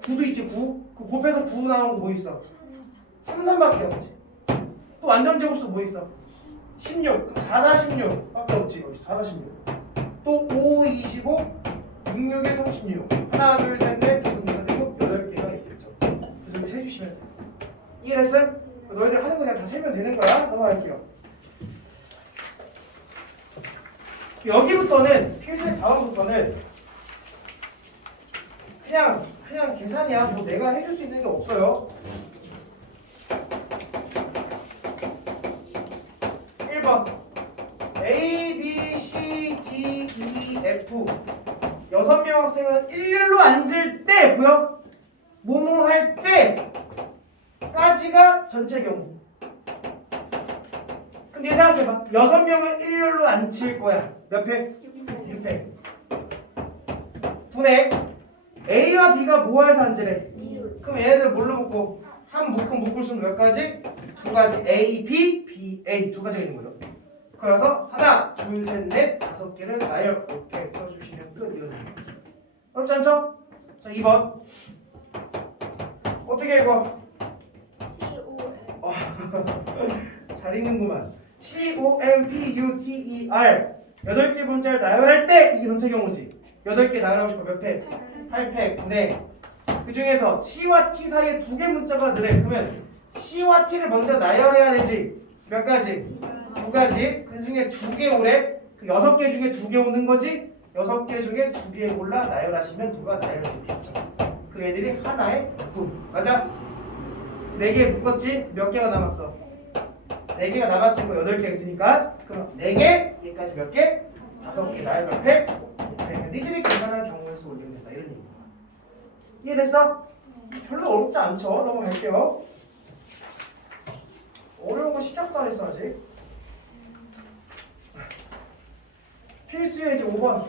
9도 있지. 9. 그 곱해서 9 나오는 거 뭐 있어? 3, 3밖에 없지. 또 완전 제곱수 뭐 있어? 16. 4, 4, 16 밖에 없지. 4, 4, 16. 또 5, 25, 6, 6에 36. 하나, 둘, 셋, 넷, 다섯, 여섯, 일곱, 8개가 있겠죠. 그래서 이렇게 해주시면 돼요. 이해됐어요? 너희들 하는 거 그냥 다 세면 되는 거야. 넘어갈게요. 여기부터는 필수의 4번부터는 그냥 계산이야. 뭐 내가 해줄 수 있는 게 없어요. 1번 A, B, C, D, E, F 6명 학생은 일렬로 앉을 때 보여? 뭐뭐 할 때까지가 전체 경우. 근데 생각해봐. 6명을 일렬로 앉힐 거야. 몇 회? 6회. 분의 A와 B가 뭐 해서 앉으래? 그럼 얘네들 뭘로 묶고? 한 묶을 수는 몇 가지? 2가지. A, B, B, A 2가지가 있는 거죠. 그래서 하나, 둘, 셋, 넷, 5개를 나열 이렇게 써주시면 끝. 이거는 어렵지 않죠? 자, 2번 어떻게 읽어? 잘 읽는구만. COMPUTER 8개 문자를 나열할 때 이게 전체 경우지. 8개 나열하고 싶어. 몇 팩? 8팩. 분의 그 중에서 C와 T 사이에 2개 문자가 늘래. 그러면 C와 T를 먼저 나열해야 되지. 몇 가지? 2가지. 그 중에 2개 오래. 그 6개 중에 2개 오는 거지. 6개 중에 2개 골라 나열하시면 누가 나열됐겠죠. 그 애들이 하나의 묶음. 맞아? 4개 묶었지? 몇 개가 남았어? 4개가 남았을 거 8개 있으니까 그럼 4개, 얘까지 몇 개? 5개 나열 몇 팩? 니들이 계산한 경우의 수 올리면 된다. 이런 얘기야. 이해됐어? 별로 어렵지 않죠? 넘어갈게요. 어려운 거 시작도 안 했어 아직. 필수의 이제 5번.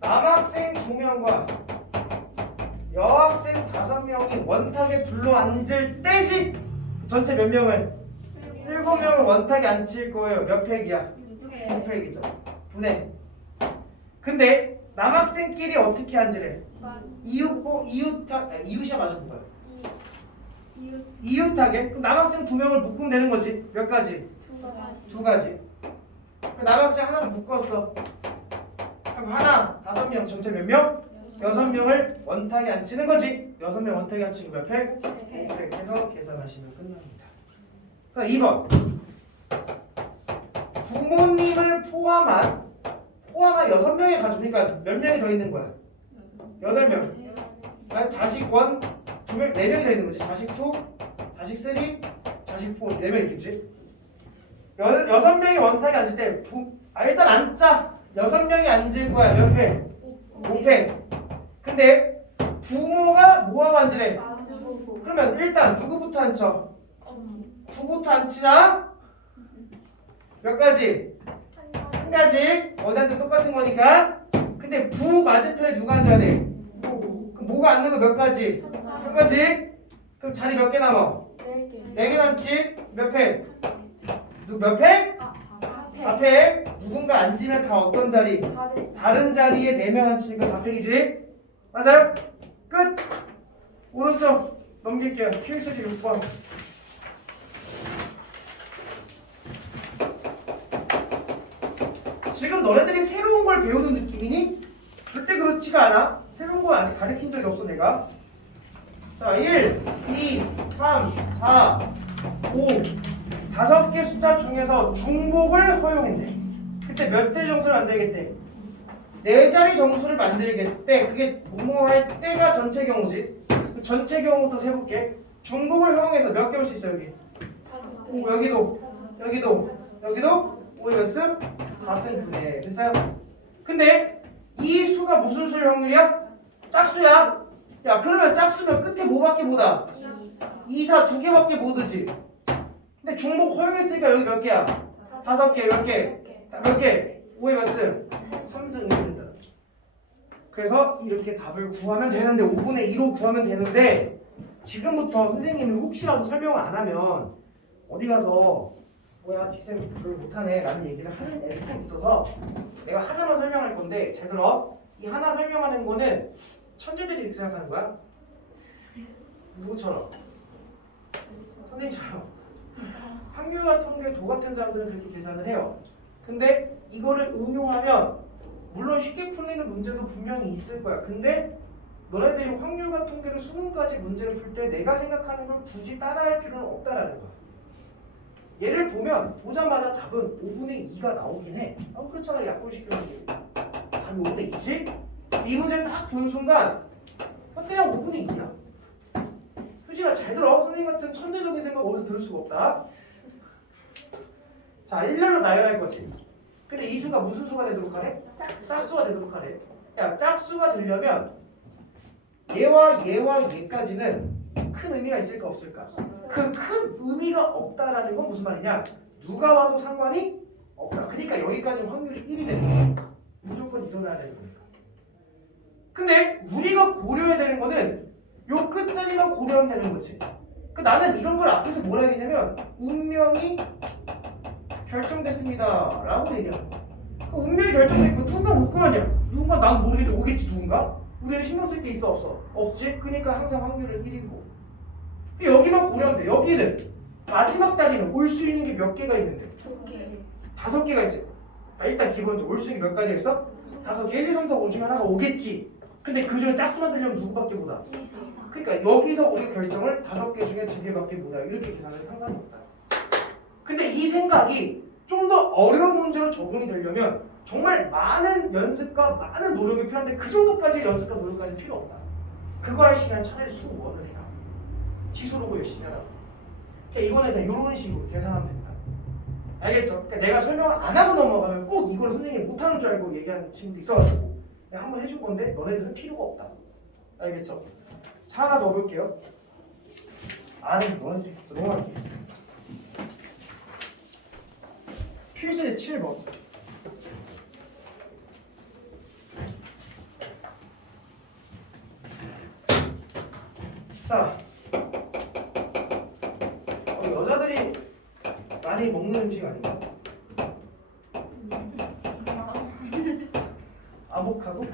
남학생 2명과 여학생 5명이 원탁에 둘러앉을 때지. 전체 몇 명을? 7명을 원탁에 앉힐 거예요. 몇 팩이야? 6팩이죠. 분해. 근데 남학생끼리 어떻게 앉으래? 이웃이야 맞은 거야. 이웃하게? 그럼 남학생 2명을 묶으면 되는 거지. 몇 가지? 2가지. 그 남학생 하나를 묶었어. 그럼 하나, 5명, 전체 몇 명? 6명을 원탁에 앉히는 거지. 6명 원탁에 앉히고 몇 팩? 5팩 해서 계산하시면 끝납니다. 자, 2번. 부모님을 포함한 6명의 가족. 그러니까 몇 명이 더 있는 거야? 8명. 아니, 자식 1, 2명, 4명이 더 있는 거지. 자식 2, 자식 3, 자식 4, 4명 있겠지? 6명이 원탁에 앉을 때 일단 앉자. 6명이 앉을 거야. 몇 팩? 5팩. 근데 부모가 뭐하고 앉으래? 그러면 일단 누구부터 앉혀? 부부터 앉히자. 몇 가지? 한 가지. 어디한테 똑같은 거니까. 근데 부 맞은편에 누가 앉아야 돼? 그럼 뭐가 앉는 거 몇 가지? 한 가지. 그럼 자리 몇 개 남아? 4개 남지. 몇 팩? 몇 팩? 4팩. 누군가 앉으면 다 어떤 자리? 다른 자리에 4명 앉히니까 4팩이지. 맞아요? 끝. 오른쪽 넘길게요. 필수지 6번. 지금 너네들이 새로운 걸 배우는 느낌이니? 절대 그렇지가 않아. 새로운 거 아직 가르친 적이 없어 내가. 자, 1, 2, 3, 4, 5 5개 숫자 중에서 중복을 허용했네. 그때 몇 자리 정수를 만들겠대? 4자리 정수를 만들겠대. 그게 뭐뭐 할 때가 전체 경우지. 그 전체 경우부터 세볼게. 중복을 허용해서 몇 개 올 수 있어 여기? 오, 여기도 5의 몇 승? 4승 9네. 됐어요? 근데 이 수가 무슨 수일 확률이야? 짝수야. 야, 그러면 짝수면 끝에 뭐밖에 못 와? 2, 4 2개밖에 못 오지. 근데 중복 허용했으니까 여기 몇 개야? 5개. 몇 개? 몇 개? 5의 몇 승? 3승 1입니다. 그래서 이렇게 답을 구하면 되는데 5분의 2로 구하면 되는데 지금부터 선생님이 혹시라도 설명을 안 하면 어디 가서 뭐야 뒷쌤 별로 못하네 라는 얘기를 하는 애들이 있어서 내가 하나만 설명할 건데 잘 들어. 이 하나 설명하는 거는 천재들이 이렇게 생각하는 거야. 누구처럼? 선생님처럼. 확률과 통계 도 같은 사람들은 그렇게 계산을 해요. 근데 이거를 응용하면 물론 쉽게 풀리는 문제도 분명히 있을 거야. 근데 너네들이 확률과 통계를 수능까지 문제를 풀 때 내가 생각하는 걸 굳이 따라할 필요는 없다라는 거야. 얘를 보자마자 답은 5분의 2가 나오긴 해. 그렇잖아. 약분시키면 답이 5분의 2지? 이 문제를 딱 본 순간 그냥 5분의 2야. 효진아 잘 들어. 선생님 같은 천재적인 생각 어디서 들을 수가 없다. 자, 일렬로 나열할 거지. 근데 이 수가 무슨 수가 되도록 하래? 짝수가 되도록 하래. 야, 짝수가 되려면 얘와 얘까지는 큰 의미가 있을까 없을까? 그 큰 의미가 없다라는 건 무슨 말이냐? 누가 와도 상관이 없다. 그러니까 여기까지는 확률이 1이 되는 거야. 무조건 일어나야 되는 거니까. 근데 우리가 고려해야 되는 거는 요 끝자리만 고려하면 되는 거지. 나는 이런 걸 앞에서 뭐라 하겠냐면 운명이 결정됐습니다 라고 얘기하는 거야. 운명이 결정됐고 누가 못 구하냐? 누군가 난 모르겠는데 오겠지 누군가? 우리는 신경 쓸 게 있어 없어? 없지? 그러니까 항상 확률은 1이고 여기만 고려하면 돼. 여기는 마지막 자리는 올 수 있는 게 몇 개가 있는데? 5개가 있어요. 일단 기본적으로 올 수 있는 몇 가지 있어? 5개. 1, 2, 3, 4, 5 중에 하나가 오겠지. 근데 그 중에 짝수 만들려면 누구밖에 못 와? 그러니까 여기서 우리 결정을 5개 중에 2개밖에 못해요. 이렇게 계산해도 상관이 없다. 근데 이 생각이 좀 더 어려운 문제로 적용이 되려면 정말 많은 연습과 많은 노력이 필요한데 그 정도까지 연습과 노력까지 필요 없다. 그거 할 시간 차라리 수원을 해라. 지수로고 열심히 하라. 그러니까 이거는 그냥 이런 식으로 계산하면 된다. 알겠죠? 그러니까 내가 설명을 안 하고 넘어가면 꼭 이걸 선생님이 못하는 줄 알고 얘기하는 친구도 있어가지고 내가 한번 해줄 건데 너네들은 필요가 없다. 알겠죠? 자, 하나 더 볼게요. 아니, 너네들이 넘어갈게. 필수의 7번. 자, 여자들이 많이 먹는 음식 아닌가? 아보카도?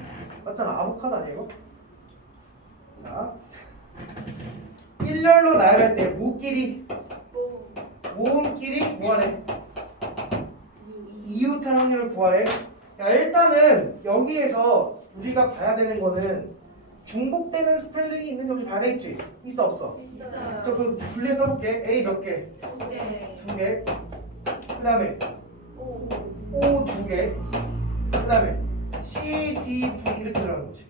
맞잖아, 아보카도 아니에요? 자, 일렬로 나열할 때 모끼리, 모음끼리 뭐하래? 이웃할 확률을 구하래. 야, 일단은 여기에서 우리가 봐야 되는 거는 중복되는 스펠링이 있는지 없는지 봐야 되겠지? 있어 없어? 있어요. 저 그럼 분리해 써볼게. A 몇 개? 2개. 2개. 그 다음에 오. O 2개. 그 다음에 C, D, V 이렇게 들어가는 거지.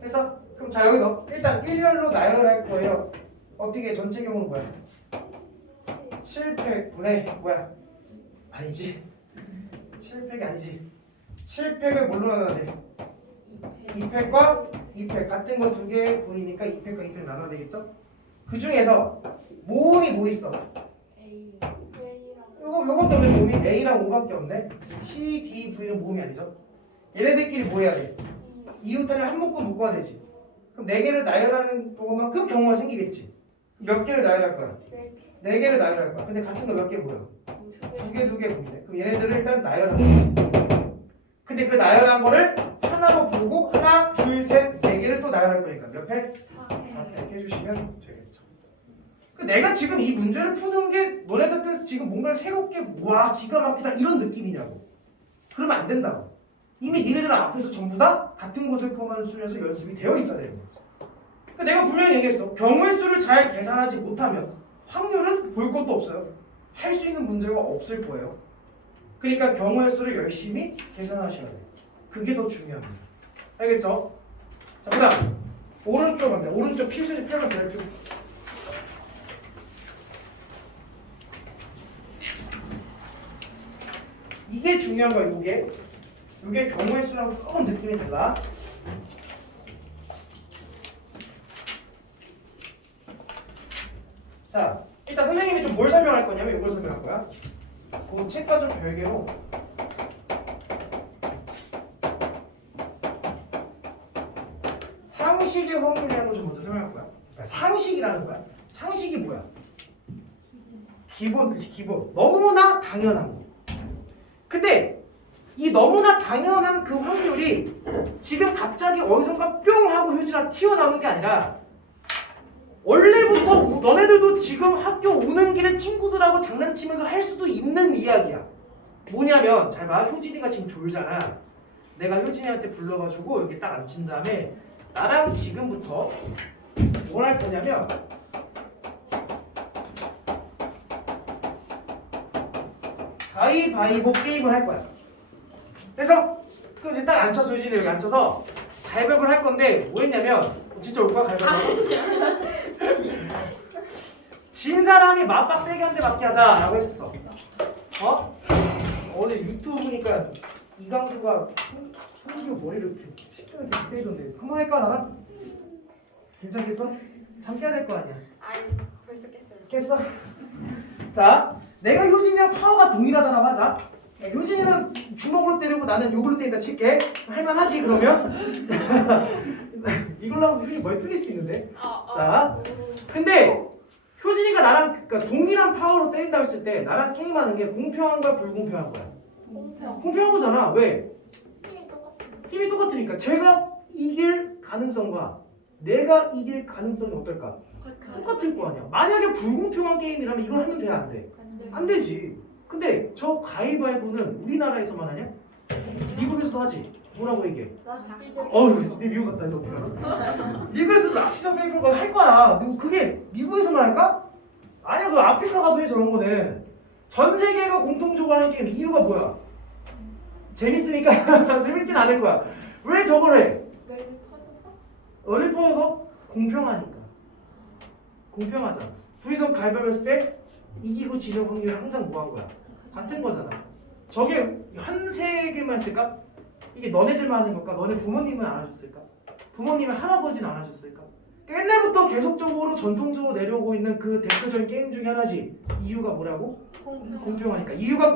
됐어? 그럼 자 여기서 일단 일렬로 나열할 거예요. 어떻게 전체 경우는 뭐야? 7팩분의 뭐야? 아니지. 7팩이 아니지. 7팩을 뭘로 나눠야 돼? 2팩과 2팩 같은 거 2개 보이니까 2팩과 2팩 나눠야 되겠죠? 그 중에서 모음이 뭐 있어? A. 요것도 없네. 모음이 A랑 O밖에 없네. C, D, V는 모음이 아니죠? 얘네들끼리 뭐 해야 돼? 이웃단을 한 묶음 묶어야 되지. 그럼 4개를 나열하는 것만큼 경우가 생기겠지. 몇 개를 나열할 거야? 4개를 나열할 거야. 근데 같은 거 몇 개 보여? 2개 보이네. 그럼 얘네들을 일단 나열하는 거야. 근데 그 나열한 거를 하나로 보고 하나, 둘, 셋, 4개를 또 나열할 거니까 몇 팩? 4팩 해주시면 되겠죠. 내가 지금 이 문제를 푸는 게 너네들 지금 뭔가를 새롭게 와 기가 막히다 이런 느낌이냐고. 그러면 안 된다고. 이미 니네들 앞에서 전부 다 같은 곳을 포함하는 수면서 연습이 되어 있어야 되는 거지. 내가 분명히 얘기했어. 경우의 수를 잘 계산하지 못하면 확률은 볼 것도 없어요. 할 수 있는 문제가 없을 거예요. 그러니까 경우의 수를 열심히 계산하셔야 돼요. 그게 더 중요합니다. 알겠죠? 자, 그 다음 오른쪽 갑니다. 오른쪽 필수지 표현 별표. 이게 중요한 거예요. 이게 경우의 수랑 조금 느낌이 달라. 자, 일단 선생님이 좀 뭘 설명할 거냐면 이걸 설명할 거야. 그 책과 좀 별개로 상식의 확률이라는 걸 좀 먼저 설명할 거야. 그러니까 상식이라는 거야. 상식이 뭐야? 기본, 그치, 기본. 너무나 당연한 거. 근데 이 너무나 당연한 그 확률이 지금 갑자기 어디선가 뿅 하고 효진아 튀어나오는 게 아니라 원래부터 너네들도 지금 학교 오는 길에 친구들하고 장난치면서 할 수도 있는 이야기야. 뭐냐면 잘 봐. 효진이가 지금 졸잖아. 내가 효진이한테 불러가지고 이렇게 딱 앉힌 다음에 나랑 지금부터 뭘 할 거냐면 가위바위보 게임을 할 거야. 그래서 그럼 이제 딱 앉혀서 효진이 여기 앉혀서 가위바위보를 할 건데 뭐 했냐면 진짜 올 거야 가위바위보. 진 사람이 맞박 세게 한 대 맞게 하자라고 했어. 어제 유튜브 보니까 이강수가 성규 머리를 이렇게 시원하게 때리던데 한번 할까 나랑? 괜찮겠어? 잠 깨야 될 거 아니야. 아니 벌써 깼어요. 깼어? 자, 내가 효진이랑 파워가 동일하다고 하자. 효진이는 주먹으로 때리고 나는 요걸로 때린다 칠게. 할만하지 그러면? 이걸로 하면 효진이 머리 뚫릴 수 있는데. 자, 근데 효진이가 나랑 그러니까 동일한 파워로 때린다고 했을 때 나랑 게임하는 게 공평한 거야 불공평한 거야? 공평한 거잖아. 왜? 힘이 똑같으니까 제가 이길 가능성과 내가 이길 가능성이 어떨까? 똑같을 거 아니야. 만약에 불공평한 게임이라면 이걸 하면 돼? 안 돼? 안 되지. 근데 저 가위바위보는 우리나라에서만 하냐? 미국에서도 하지. 뭐라고 얘기해? 낚시. 어우, 내 미국 갔다 이거 어떻게 알아? 미국에서도 낚시점 페이퍼 할 거야. 너 그게 미국에서만 할까? 아니야, 그 아프리카 가도 해 저런 거는. 전 세계가 공통적으로 하는 게임 이유가 뭐야? 재밌으니까. 재밌진 않을 거야. 왜 저걸 해? 널리 퍼져서? 어릴 퍼져서 공평하니까. 공평하잖아. 둘이서 가위바위보 했을 때 이기고 지는 확률이 항상 뭐 한 거야? 같은 거잖아. 저게 한 세계만 쓸까? 이게 너네들만 하는 걸까? 너네 부모님은 안 하셨을까? 부모님의 할아버지는 안 하셨을까? 그러니까 옛날부터 계속적으로 전통적으로 내려오고 있는 그 대표적인 게임 중에 하나지. 이유가 뭐라고? 공평하니까. 이유가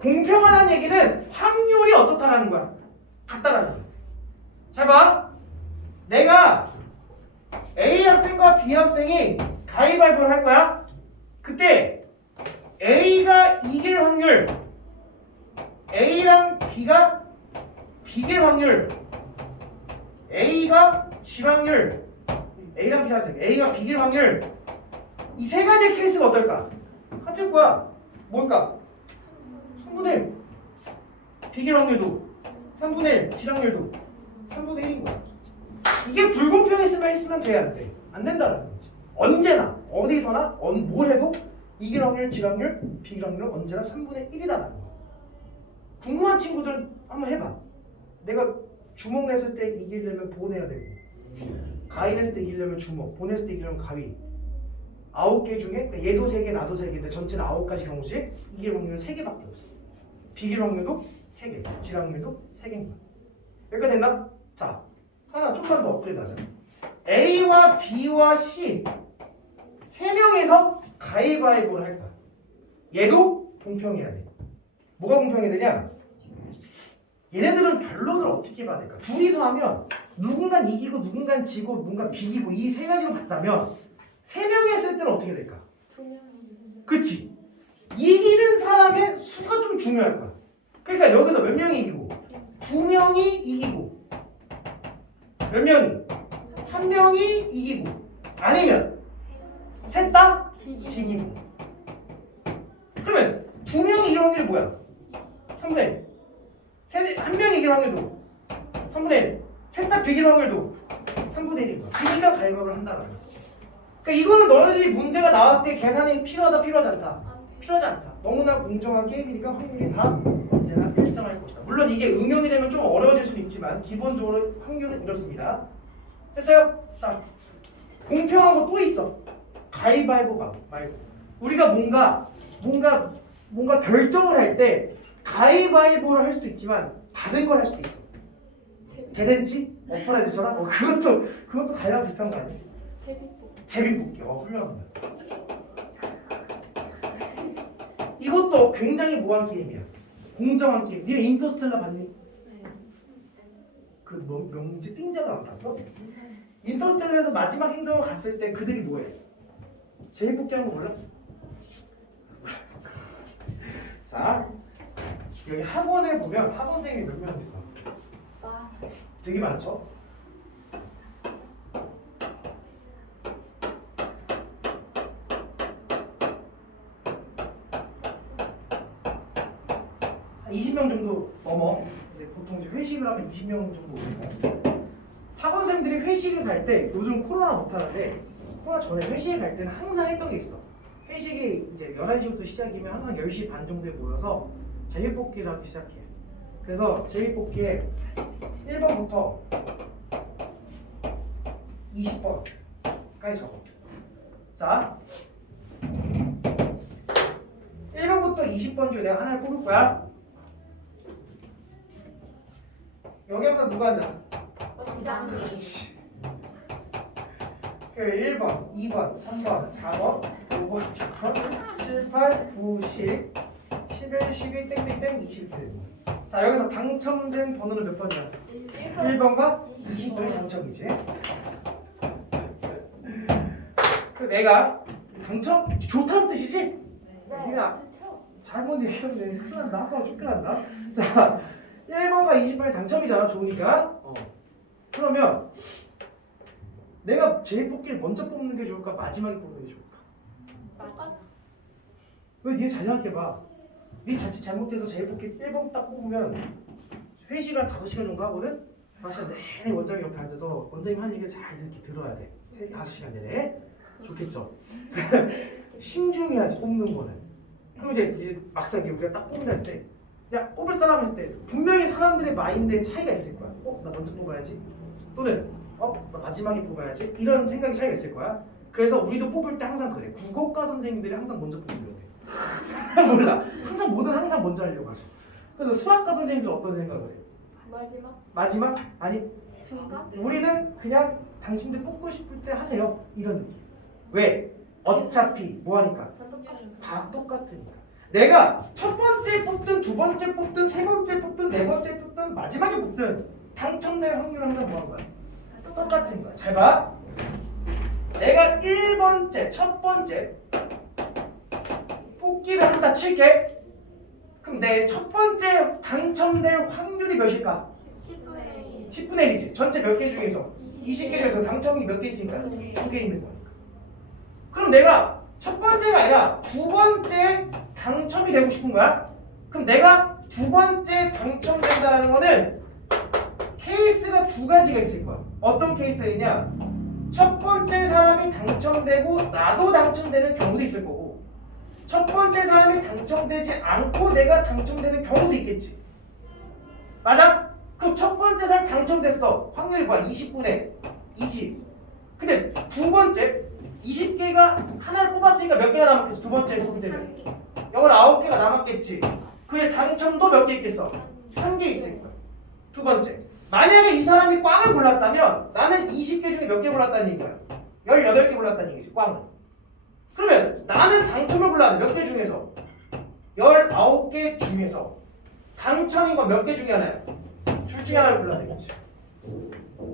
공평하다는 얘기는 확률이 어떻다라는 거야. 같다라는 거야. 잘 봐. 내가 A 학생과 B 학생이 가위바위보를 할 거야. 그때 A가 이길 확률, A랑 B가 비길 확률, A가 질 확률, A랑 B가 하세요. A가 비길 확률, 이 세 가지 케이스가 어떨까? 같을 거야. 뭘까? 3분의 1. 비길 확률도 3분의 1, 질 확률도 3분의 1인 거야. 이게 불공평했으면 돼야 안 돼. 안 된다는 거지. 언제나 어디서나 뭘 해도 이길 확률, 질 확률, 비길 확률은 언제나 3분의 1이다라는 거야. 궁금한 친구들은 한번 해봐. 내가 주먹 냈을 때 이기려면 보내야 되고, 가위 냈을 때 이기려면 주먹, 보냈을 때 이기려면 가위. 9개 중에 그러니까 얘도 3개, 나도 3개인데 전체는 9가지 경우씩 이길 확률은 3개밖에 없어. 비길 확률도 3개, 질 확률도 3개인 거야. 여기까지 됐나? 자, 하나 좀만 더 업그레이드 하자. A와 B와 C 3명에서 가위바위보를 할 거야. 얘도 공평해야 돼. 뭐가 공평해야 되냐? 얘네들은 결론을 어떻게 봐야 될까? 둘이서 하면 누군가 이기고 누군가 지고 뭔가 비기고 이 세 가지가 맞다면 3명이 했을 때는 어떻게 될까? 2명이. 그치? 이기는 사람의 수가 좀 중요할 거야. 그러니까 여기서 몇 명이 이기고 2명이 이기고 몇 명이? 1명이 이기고 아니면 셋 다 비기고. 그러면 2명이 이길 확률이 뭐야? 3분의 1. 1명이 이길 확률도 3분의 1. 셋 다 비길 확률도 3분의 1인 거야. 그러니까 가위바위보를 한다는 거야. 그러니까 이거는 너희들이 문제가 나왔을 때 계산이 필요하다 필요하지 않다. 필요하지 않다. 너무나 공정한 게임이니까 확률이 다 언제나 일정할 것이다. 물론 이게 응용이 되면 좀 어려워질 수는 있지만 기본적으로 확률은 이렇습니다. 됐어요? 자, 공평한 거 또 있어. 가위바위보 말고 우리가 뭔가 결정을 할 때 가위바위보를 할 수도 있지만 다른 걸 할 수도 있어. 대댄지? 어퍼라디처럼? 그것도 가위바위보 비슷한 거 아니야? 제비뽑기. 훌륭합니다. 이것도 굉장히 뭐한 게임이야. 공정한 게임. 니네 인터스텔라 봤니? 그 명지 띵자가 안 봤어? 인터스텔라에서 마지막 행성을 갔을 때 그들이 뭐해? 제비뽑기 하는 거 몰라? 자, 여기 학원에 보면 학원생이 몇 명 있어? 되게 많죠? 한 20명 정도 넘어. 근데 보통 이제 회식을 하면 20명 정도 오니까. 학원생들이 회식을 갈 때 요즘 코로나 못 하는데 코로나 전에 회식을 갈 때는 항상 했던 게 있어. 회식이 이제 11시부터 시작이면 항상 10시 반 정도에 모여서 제비뽑기를 하기 시작해. 그래서 제비뽑기에 1번부터 20번까지 적어. 자, 1번부터 20번 중에 내가 하나를 뽑을 거야. 여기 항상 누가 앉아? 그렇지. 그 1번, 2번, 3번, 4번, 5번, 6번, 7, 8, 9, 10, 11, 12, 땡땡땡, 20 이렇게 되는 거야. 자, 여기서 당첨된 번호는 몇 번이야? 1번과 20번이 당첨이지. 그 내가 당첨 좋다는 뜻이지? 네가 잘못 얘기하면 큰일 난다. 학교가 쫓겨난다. 자, 1번과 20번이 당첨이잖아. 좋으니까. 그러면 내가 제비뽑기를 먼저 뽑는 게 좋을까? 마지막에 뽑는 게 좋을까? 왜 니네 잘 생각해봐. 니 자칫 잘못해서 제비뽑기 1번 딱 뽑으면 회의 시간 5시간 정도 하거든? 5시간 내내 원장님 옆에 앉아서 원장님 할 얘기를 잘 이렇게 들어야 돼. 5시간 내내. 좋겠죠? 신중해야지 뽑는 거는. 그럼 이제 막상 우리가 딱 뽑는다 했을 때 야 뽑을 사람 했을 때 분명히 사람들의 마인드에 차이가 있을 거야. 나 먼저 뽑아야지. 또는 나 마지막에 뽑아야지. 이런 생각이 차이가 있을 거야. 그래서 우리도 뽑을 때 항상 그래. 국어과 선생님들이 항상 먼저 뽑으려고 해. 몰라. 항상 뭐든 항상 먼저 하려고 하죠. 그래서 수학과 선생님들 어떤 생각을 해? 마지막 마지막? 아니 중간 우리는 그냥 당신들 뽑고 싶을 때 하세요. 이런 느낌. 왜? 어차피 뭐하니까? 다 똑같은 다 똑같으니까. 내가 첫 번째 뽑든 두 번째 뽑든 세 번째 뽑든 네 번째 뽑든 마지막에 뽑든 당첨될 확률은 항상 뭐한 거야? 똑같은 거야. 잘 봐. 내가 1번째 첫 번째 뽑기를 한다 칠게. 그럼 내 첫 번째 당첨될 확률이 몇일까? 10분의 10분의 1이지. 전체 몇 개 중에서 20개 중에서 당첨이 몇 개 있으니까 2개 있는 거니까. 그럼 내가 첫 번째가 아니라 두 번째 당첨이 되고 싶은 거야? 그럼 내가 두 번째 당첨된다는 거는 케이스가 두 가지가 있을 거야. 어떤 케이스가 있냐? 첫 번째 사람이 당첨되고 나도 당첨되는 경우도 있을 거고 첫 번째 사람이 당첨되지 않고 내가 당첨되는 경우도 있겠지. 맞아? 그럼 첫 번째 사람 당첨됐어. 확률이 뭐야? 20분의 20. 근데 두 번째 20개가 하나를 뽑았으니까 몇 개가 남았겠어? 두 번째 뽑을 때는 19개가 남았겠지. 그의 당첨도 몇 개 있겠어? 1개 있을 거야. 두 번째 만약에 이 사람이 꽝을 골랐다면 나는 20개 중에 몇 개 골랐다는 얘기야? 18개 골랐다는 얘기지. 꽝은. 그러면 나는 당첨을 골라야 돼. 몇 개 중에서? 19개 중에서 당첨인 건 몇 개 중에 하나야? 둘 중에 하나를 골라야 되겠지.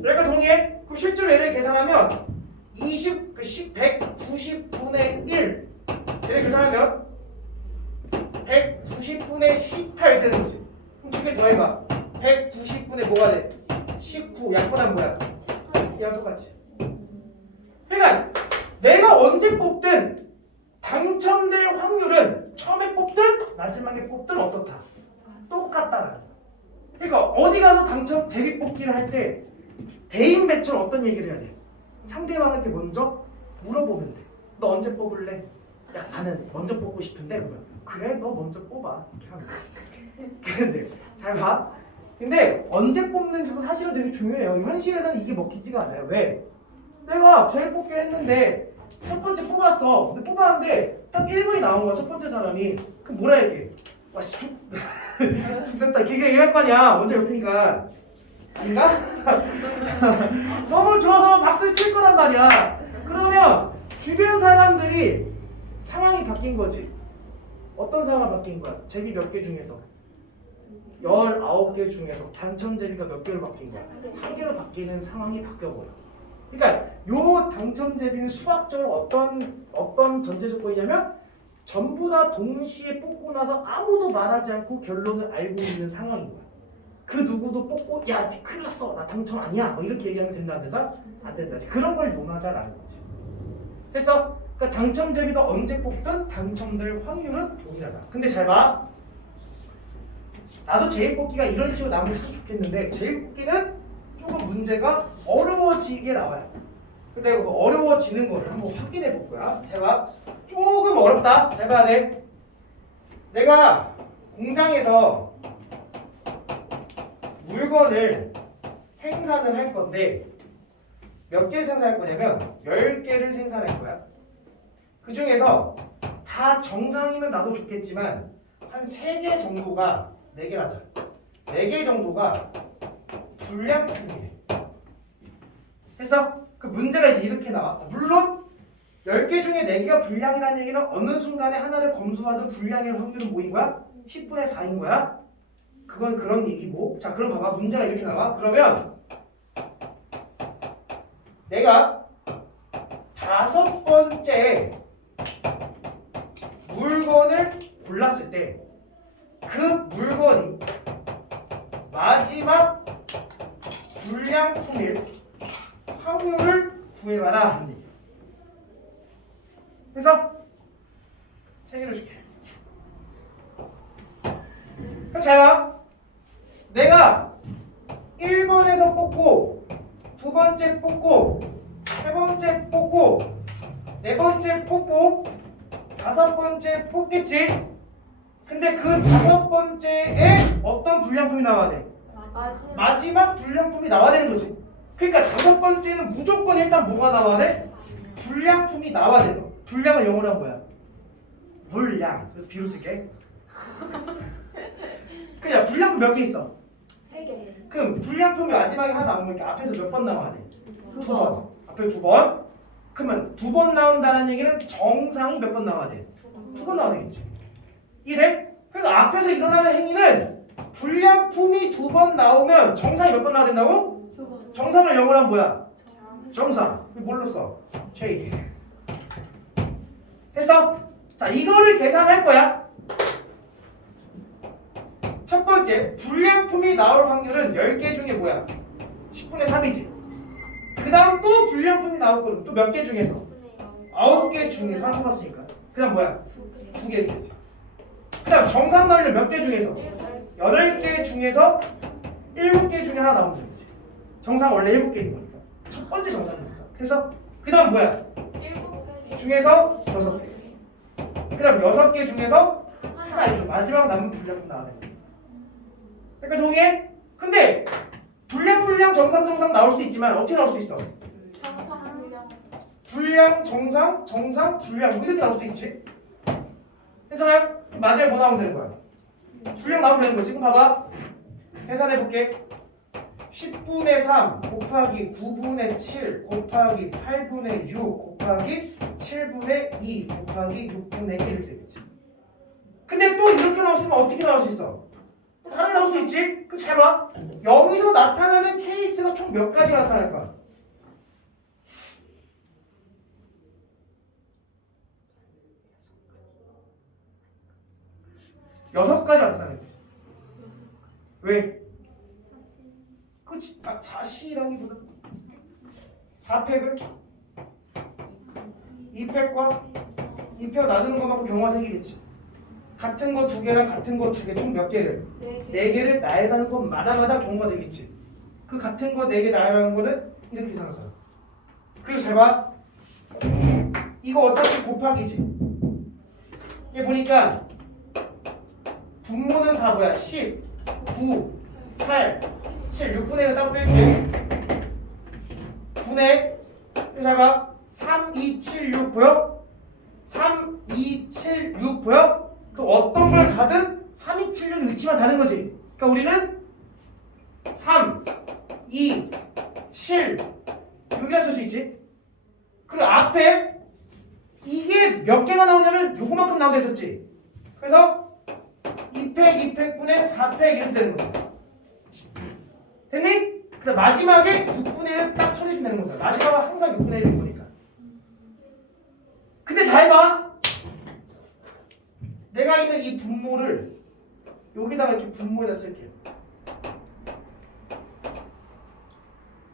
여기가 동의해? 그럼 실제로 얘를 계산하면 190분의 1 얘를 계산하면 190분의 18 되는 거지. 그럼 두 개 더해봐. 190분의 뭐가 돼? 19 약분하면 뭐야? 얘랑 똑같지. 그러니까 내가 언제 뽑든 당첨될 확률은 처음에 뽑든 마지막에 뽑든 어떻다? 똑같다라는 거야. 그러니까 어디 가서 당첨 제비 뽑기를 할 때 대인 배출 어떤 얘기를 해야 돼? 상대방한테 먼저 물어보면 돼. 너 언제 뽑을래? 야 나는 먼저 뽑고 싶은데 그러면 그래 너 먼저 뽑아 이렇게 하면 돼. 근데 잘 봐. 근데 언제 뽑는지도 사실은 되게 중요해요. 현실에서는 이게 먹히지가 않아요. 왜? 내가 제일 뽑기를 했는데 첫 번째 뽑았어. 근데 뽑았는데 딱 1분이 나온 거야 첫 번째 사람이. 그럼 뭐라 얘기해? 와 씨 죽겠다. 기계 얘기할 거 아니야. 먼저 옆이니까. 아닌가? 너무 좋아서 박수를 칠 거란 말이야. 그러면 주변 사람들이 상황이 바뀐 거지. 어떤 상황이 바뀐 거야? 제비 몇 개 중에서 19개 중에서 당첨 제비가 몇 개로 바뀐 거야? 한 개로 바뀌는 상황이 바뀌어버려. 그러니까 요 당첨 제비는 수학적으로 어떤 전제 조건이냐면 전부 다 동시에 뽑고 나서 아무도 말하지 않고 결론을 알고 있는 상황인 거야. 그 누구도 뽑고 야 큰일 났어 나 당첨 아니야 뭐 이렇게 얘기하면 된다 안 된다? 안 된다. 그런 걸 논하자라는 거지. 됐어? 그러니까 당첨 제비도 언제 뽑든 당첨될 확률은 동일하다. 근데 잘 봐. 나도 제일 뽑기가 이런 식으로 나오면 참 좋겠는데 제일 뽑기는 조금 문제가 어려워지게 나와요. 근데 그 어려워지는 거를 한번 확인해 볼 거야. 잘 봐. 조금 어렵다. 잘 봐야 돼. 내가 공장에서 물건을 생산을 할 건데 몇 개를 생산할 거냐면 10개를 생산할 거야. 그 중에서 다 정상이면 나도 좋겠지만 한 3개 정도가 4개 하자. 4개 정도가 불량품이래. 됐어? 그 문제가 이제 이렇게 나와. 물론 10개 중에 4개가 불량이라는 얘기는 어느 순간에 하나를 검수하든 불량일 확률은 뭐인 거야? 10분의 4인 거야. 그건 그런 얘기고. 자 그럼 봐봐. 문제가 이렇게 나와. 그러면 내가 5번째 물건을 골랐을 때 그 물건이 마지막 불량품일 확률을 구해봐라 하는 얘기야. 그래서 3개를 줄게. 그럼 잘 봐. 내가 1번에서 뽑고 두 번째 뽑고 세 번째 뽑고 네 번째 뽑고 다섯 번째 뽑겠지? 근데 그 다섯 번째에 어떤 불량품이 나와야 돼? 마지막 불량품이 나와야 되는 거지. 그러니까 다섯 번째는 무조건 일단 뭐가 나와야 돼? 불량품이 나와야 돼. 불량을 영어로 하면 뭐야? 물량. 그래서 비로 쓸게. 그냥 불량품 몇 개 있어? 3개. 그럼 불량품이 마지막에 하나 나오면 앞에서 몇 번 나와야 돼? 두 번. 앞에 두 번. 그러면 두 번 나온다는 얘기는 정상이 몇 번 나와야 돼? 두 번 나와야 되겠지. 이해돼? 그러니까 앞에서 일어나는 행위는 불량품이 두 번 나오면 정상이 몇 번 나와야 된다고? 정상을 영어로 하면 뭐야? 정상. 뭘로 써? J. 됐어? 자, 이거를 계산할 거야. 첫 번째, 불량품이 나올 확률은 10개 중에 뭐야? 10분의 3이지. 그 다음 또 불량품이 나올 거는 또 몇 개 중에서? 9개 중에서 한 봤으니까. 그 다음 뭐야? 2개 중에서. 그 다음 정상 나올 몇 개 중에서? 8개 중에서 7개 중에 하나 나오면 되지. 정상 원래 7개인 거니까. 첫 번째 정상이니까. 그래서 그 다음 뭐야? 7개 중에서 6개. 그 다음 6개 중에서 하나 이렇게 마지막 남은 불량품 나와야 돼. 그러니까 동의해? 근데 불량 정상 나올 수도 있지만 어떻게 나올 수도 있어? 불량 정상 불량 뭐 이렇게 나올 수도 있지. 괜찮아요? 마지막에 뭐 나오면 되는 거야? 불량 나오면 되는 거지. 그럼 봐봐. 계산해 볼게. 10분의 3 곱하기 9분의 7 곱하기 8분의 6 곱하기 7분의 2 곱하기 6분의 1 이렇게 되겠지. 근데 또 이렇게 나왔으면 어떻게 나올 수 있어? 다르게 나올 수 있지? 그럼 잘 봐. 여기서 나타나는 케이스가 총 몇 가지가 나타날까? 여섯 가지 나타나는 거지. 왜? 그렇지. 4C라기보다 4팩을 2팩과 2팩 나누는 것만큼 경우가 생기겠지. 같은 거 두 개랑 같은 거 두 개 총 몇 개를? 4개를 나열하는 것마다 경우가 되겠지. 그 같은 거 4개 나열하는 거는 이렇게 계산하잖아. 그리고 잘 봐. 이거 어차피 곱하기지. 얘 보니까 분모는 다 뭐야? 10, 9, 8, 7, 6분의 1을 따로 뺄게. 9네. 잘 봐. 3, 2, 7, 6 보여? 3, 2, 7, 6 보여? 그 어떤 걸 가든 3, 2, 7, 6의 위치만 다른 거지. 그러니까 우리는 3, 2, 7, 6이라 쓸 수 있지. 그리고 앞에 이게 몇 개가 나오냐면 요거만큼 나온다 했었지. 그래서 2팩, 2팩분의 4팩 이렇게 되는 거죠. 됐니? 그다음 마지막에 6분의 1을 딱 처리해주면 되는 거죠. 마지막은 항상 6분의 1인 거니까. 근데 잘 봐. 내가 있는 이 분모를 여기다가 이렇게 분모에다 쓸게요.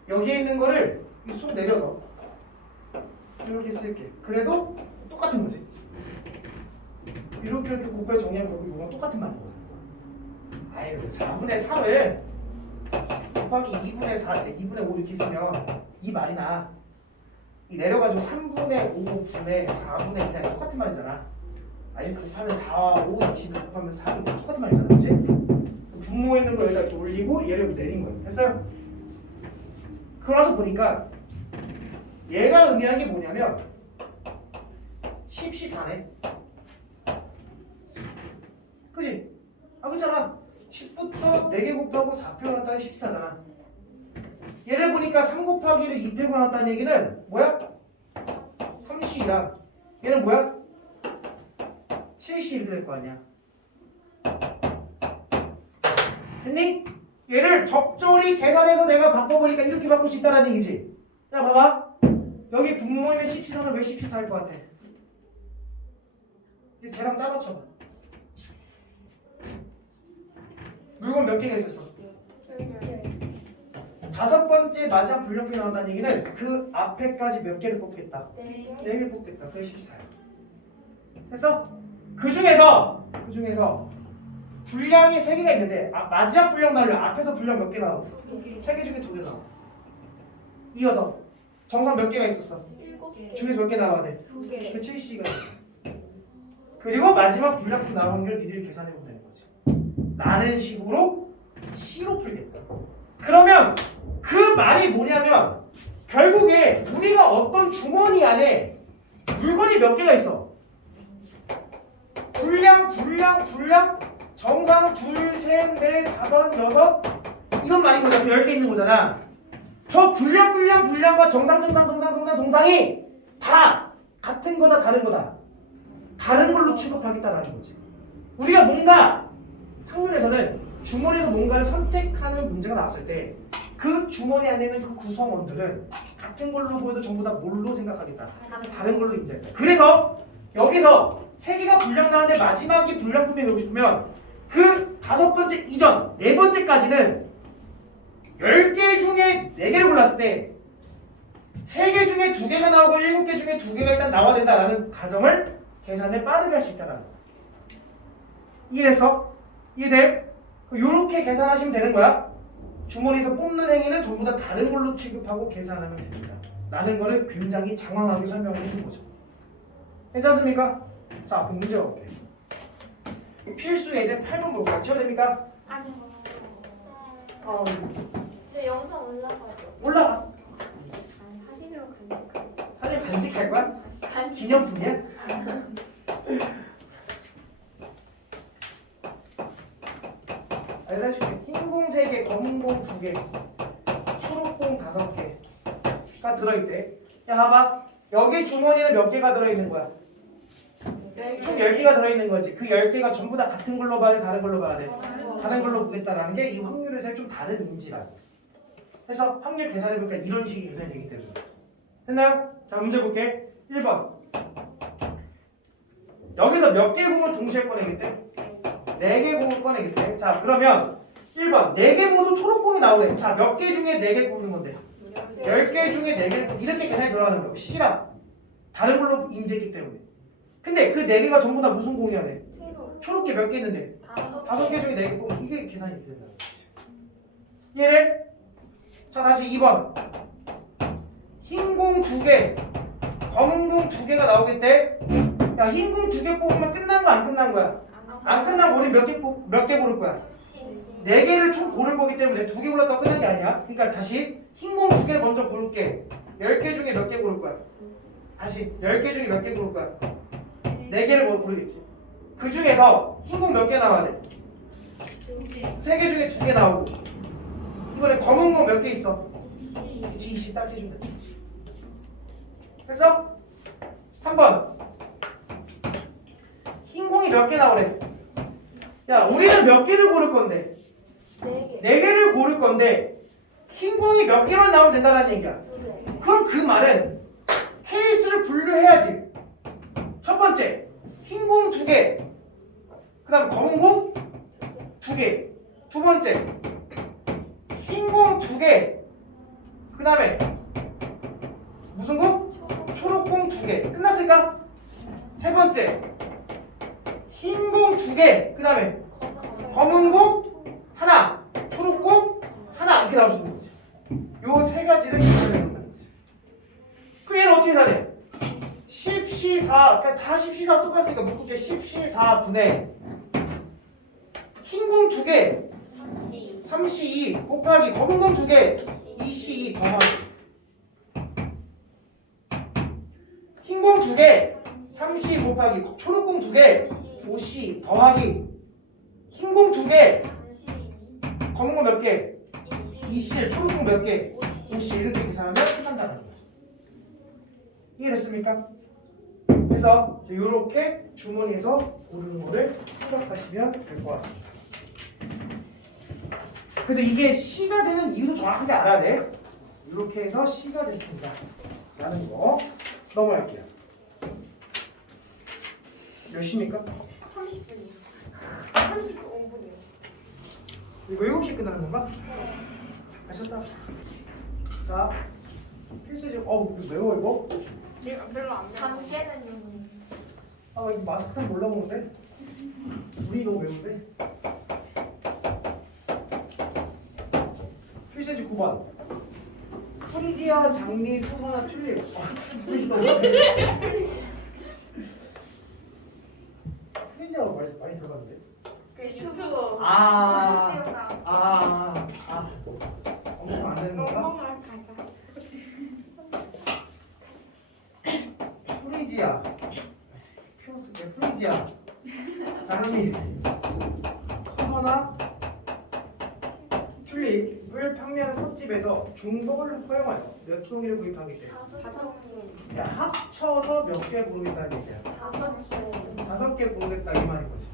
여기에 있는 거를 쏙 내려서 이렇게 쓸게. 그래도 똑같은 거지. 이렇게 곱해 정리하면 결국 이거랑 똑같은 말인 거죠. 아유, 4분의 3을 곱하기 2분의 4, 2분의 5 이렇게 쓰면 이 말이 나. 이 내려가지고 3분의 5분의 4분의 2랑 똑같은 말이잖아. 아니 곱하면 4와 5, 20을 곱하면 4는 똑같은 말이잖아. 그치? 분모에 있는 걸 여기다 이렇게 올리고 얘를 여기 내린 거예요. 됐어요? 그러서 보니까 얘가 의미하는 게 뭐냐면 10C4네. 그치? 그렇잖아. 10부터 4개 곱하고 4표 나왔다는 14잖아. 얘를 보니까 3 곱하기를 2팩으로 나왔다는 얘기는 뭐야? 3C라. 얘는 뭐야? 7C 이렇게 될 거 아니야. 됐니? 얘를 적절히 계산해서 내가 바꿔보니까 이렇게 바꿀 수 있다는 얘기지. 자, 봐봐. 여기 분모이면 14를 왜 14 할 것 같아? 이제 쟤랑 짜맞춰봐. 물건 몇 개가 있었어? 5번째 마지막 불량품이 나온다는 얘기는 그 앞에까지 몇 개를 뽑겠다? 4개를 뽑겠다. 그게 14야. 됐어? 그 중에서 분량이 3개가 있는데 마지막 분량 나오려면 앞에서 분량 몇 개 나오고? 2개. 3개 중에 2개 나와. 이어서 정상 몇 개가 있었어? 7개. 중에서 몇 개 나와야 돼? 2개. 그 7C가 있어. 그리고 마지막 분량품 나온 확률 니들이 계산해보면 되는 거지. 라는 식으로 C로 풀겠다. 그러면 그 말이 뭐냐면 결국에 우리가 어떤 주머니 안에 물건이 몇 개가 있어. 분량 정상 둘, 셋, 넷, 다섯, 여섯 이런 말인 거잖아. 10개 있는 거잖아. 저 분량과 정상이 다 같은 거다 다른 거다. 다른 걸로 취급하겠다라는 거지. 우리가 뭔가 학문에서는 주머니에서 뭔가를 선택하는 문제가 나왔을 때 그 주머니 안에 있는 그 구성원들은 같은 걸로 보여도 전부 다 뭘로 생각하겠다. 다른 걸로 인정했다. 그래서 여기서 3개가 분량 나왔는데 마지막이 분량품이 되고 싶으면 그 5번째 이전 4번째까지는 10개 중에 4개를 골랐을 때 3개 중에 2개가 나오고 7개 중에 2개가 일단 나와야 된다라는 가정을 계산을 빠르게 할 수 있다는 거야. 이해됐어? 이해돼? 이렇게 계산하시면 되는 거야. 주머니에서 뽑는 행위는 전부 다 다른 걸로 취급하고 계산하면 됩니다. 라는 거를 굉장히 장황하게 설명을 해준 거죠. 괜찮습니까? 자, 그럼 문제 볼게요. 필수 예제 8번 볼까요? 지워야 됩니까? 아니요. 어, 네, 영상 올라가요. 올라가. 사진으로 간직할게요. 사실 간직할 거야? 간직. 기념품이야? 알려줄게. 흰 공 3개, 검은 공 2개, 초록 공 5개가 들어있대. 야, 봐봐. 여기 주머니는 몇 개가 들어있는 거야? 총 10개가 들어있는 거지. 그 10개가 전부 다 같은 걸로 봐야 돼? 다른 걸로 봐야 돼? 다른 걸로 보겠다라는 게 이 확률에서의 좀 다른 인지라. 그래서 확률 계산해볼까 이런 식의 계산이 되기 때문에. 됐나요? 자, 문제 볼게. 1번. 여기서 몇 개 공을 동시에 꺼내겠대? 4개 공을 꺼내겠대. 자, 그러면 1번 4개 모두 초록공이 나오래. 자, 몇 개 중에 4개 꼽는 건데? 10개 중에 4개 이렇게 계산이 들어가는 거야. C가 다른 걸로 인지했기 때문에. 근데 그 4개가 전부 다 무슨 공이야 돼? 초록게 몇 개 있는데? 5개 중에 4개 공. 이게 계산이 이렇게 된다. 이해돼? 자, 다시 2번. 흰 공 2개, 검은 공 2개가 나오겠대. 야, 흰 공 2개 뽑으면 끝난 거 안 끝난 거야? 안 끝나면 우리 몇 개 고를 거야? 4개를 총 고를 거기 때문에 2개 골랐다고 끝난 게 아니야. 그러니까 다시 흰 공 2개를 먼저 고를게. 10개 중에 몇 개 고를 거야? 다시 10개 중에 몇 개 고를 거야? 4개를 뭐 고르겠지. 그 중에서 흰 공 몇 개 나와야 돼? 3개 중에 2개 나오고 이번에 검은 공 몇 개 있어? 그치, 20 딱 해주면 되지. 됐어? 3번 흰 공이 몇 개 나오래? 야, 우리는 몇 개를 고를 건데? 4개. 4개를 고를 건데 흰 공이 몇 개만 나오면 된다는 얘기야. 2개. 그럼 그 말은 케이스를 분류해야지. 첫 번째, 흰 공 2개, 그 다음 검은 공 2개. 두 번째, 흰 공 2개, 그 다음에 무슨 공? 초록 공 2개. 끝났을까? 세 번째, 흰 공 2개, 그 다음에 검은 공 하나, 초록 공 하나 이렇게 나올 수 있는 거지. 요 세 가지를 계산해 본다는 거지. 그럼 얘는 어떻게 사네? 10C4, 그러니까 다 10C4 똑같으니까 묶을게. 10C4 분의 흰 공 2개 3C2 곱하기 검은 공 2개 2C2 더하기 흰 공 2개 3C 곱하기 초록 공 2개 5C 더하기 흰 공 2개 검은 공 몇 개? 2C 초록 공 몇 개? 5C 이렇게 계산하면 끝난다는 거죠. 이해됐습니까? 그래서 이렇게 주머니에서 고르는 거를 생각하시면 될 것 같습니다. 그래서 이게 C가 되는 이유도 정확하게 알아야 돼. 이렇게 해서 C가 됐습니다. 라는 거 넘어갈게요. 몇 시입니까? 30분이요. 35분이요. 이거 7시 끝나는 건가? 하셨다. 자, 필수지. 이거 매워 이거? 별로 안 잠 깨는 용이. 이거 마스크는 몰라 먹는데? 물이 너무 매운데? 되지 9번. 프리디아, 장미, 수선화, 튤립. 프리디아가 많이 들어갔는데. 그 유튜브 아. 찍었다. 엄청 안 되는 건가? 넘어갈 가자. 프리지아. 피어스 프리지아. 장미. 수선화. 튤립을 판매하는 꽃집에서 중복을 허용하여 몇 송이를 구입하기 때문에 다섯 개. 야, 합쳐서 몇 개 고르겠다는 얘기야. 다섯 개. 5개 고르겠다 이 말인 거지.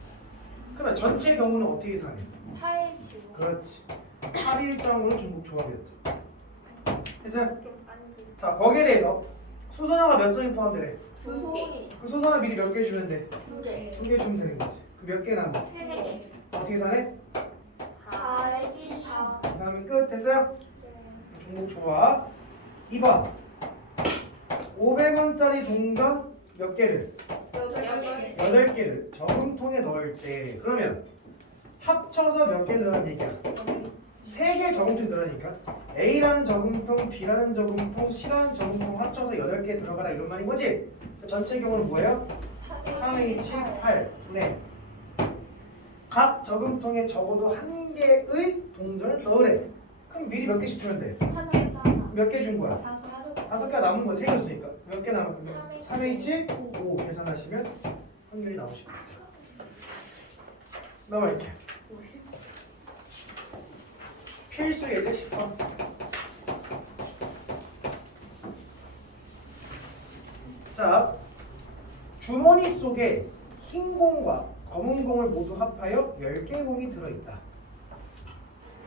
그러면 전체 경우는 어떻게 상해? 4일치고. 그렇지. 8일정으로 중복 조합이었죠. 그래서 좀 빨리. 자 거기에 대해서 수선화가 몇 송이 포함되래? 두 개. 그 수선화 미리 몇 개 주면 돼? 두 개. 2개 주면 되는 거지. 그 몇 개 남아? 세네 개. 어떻게 상해? 4일치 4. 계산하면 끝. 됐어요? 중복 조합. 2번 500원짜리 동전 몇 개를? 8개. 8개를 저금통에 넣을 때 그러면 합쳐서 몇 개 넣으라는 얘기야? 3개 저금통이 들어가니까 A라는 저금통, B라는 저금통, C라는 저금통 합쳐서 8개 들어가라 이런 말인 거지? 전체 경우는 뭐예요? 3, 7, 8 분의 각 저금통에 적어도 1개의 동전을 넣으래. 그럼 미리 몇 개씩 주면 돼? 몇 개 준 거야? 5개 남은 거 3개였으니까 몇 개 남았거든? 3H 5 계산하시면 확률이 나오실 거죠. 넘어갈게요. 필수 예제 10번. 자, 주머니 속에 흰 공과 검은 공을 모두 합하여 10개의 공이 들어있다.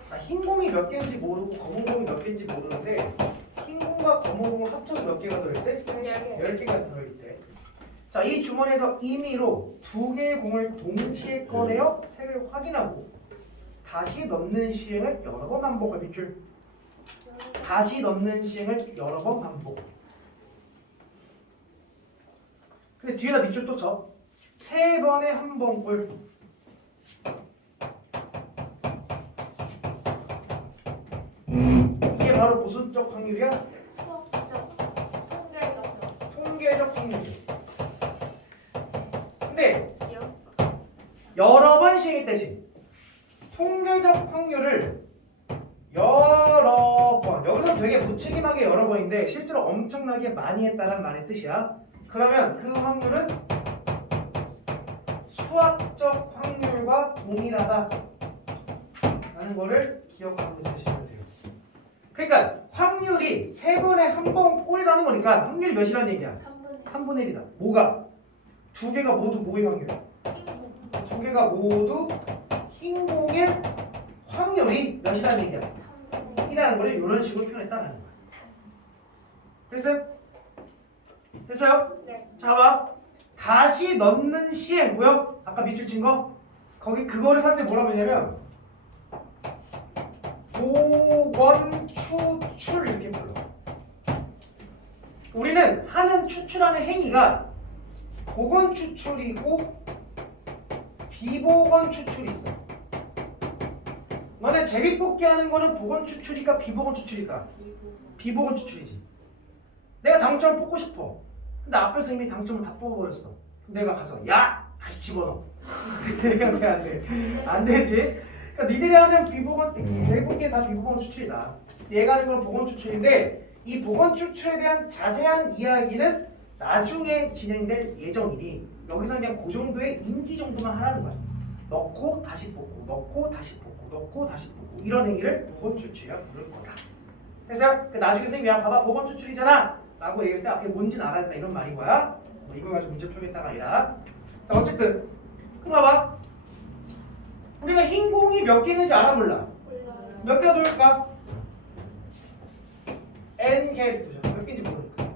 자, 흰 공이 몇 개인지 모르고 검은 공이 몇 개인지 모르는데 흰 공과 검은 공을 합쳐서 몇 개가 들어있대? 10개가 들어있대. 자, 이 주머니에서 임의로 2개의 공을 동시에 꺼내어 색을 확인하고 다시 넣는 시행을 여러 번 반복할 빗줄. 다시 넣는 시행을 여러 번 반복. 근데 뒤에다 밑줄 또 쳐. 3번에 한 번 꼴. 이게 바로 무슨 적 확률이야? 수업적. 통계적. 통계적 확률. 근데 이었어. 여러 번 시행일 때지. 통계적 확률을 여러 번. 여기서 되게 무책임하게 여러 번인데 실제로 엄청나게 많이 했다는 말의 뜻이야. 그러면 그 확률은 수학적 확률과 동일하다 라는 거를 기억하고 있으시면 돼요. 그러니까 확률이 3번에 한 번 꼴이라는 거니까 확률이 몇이라는 얘기야? 3분의 1이다. 뭐가? 2개가 모두 뭐의 확률이야? 2개가 모두 흰 공일 확률이 몇이라는 얘기야? 1이라는 걸 이런 식으로 표현했다는 거야. 됐어요? 됐어요? 네. 자, 봐봐. 다시 넣는 시행 뭐야? 아까 밑줄 친 거? 거기 그거를 사람들이 뭐라고 했냐면 복원 추출 이렇게 불러. 우리는 하는 추출하는 행위가 복원 추출이고 비복원 추출이 있어. 너네 제비뽑기 하는 거는 복원 추출일까 비복원 추출일까? 비복원 추출이지. 내가 당첨을 뽑고 싶어. 근데 앞에서 이미 당첨을 다 뽑아버렸어. 내가 가서 야! 다시 집어넣어. 안 되지. 그러니까 니들이 하는 비복원, 제비뽑기는 다 비복원 추출이다. 얘가 하는 건 복원 추출인데 이 복원 추출에 대한 자세한 이야기는 나중에 진행될 예정이니 여기서 그냥 그 정도의 인지 정도만 하라는 거야. 넣고 다시 뽑고 넣고 다시 뽑고 넣고 다시 뽑고 이런 행위를 복원 추출이라 부를 거다. 그래서 나중에 선생님이 야 봐봐 복원 추출이잖아 라고 얘기했을 때 그게 뭔지는 알아야 된다 이런 말인 거야. 뭐 이거 가지고 문제 풀겠다가 아니라. 자 어쨌든 그럼 봐봐. 우리가 흰 공이 몇 개 있는지 알아 몰라? 몇 개가 들어올까? n 개 두죠. 몇 개인지 모르니까.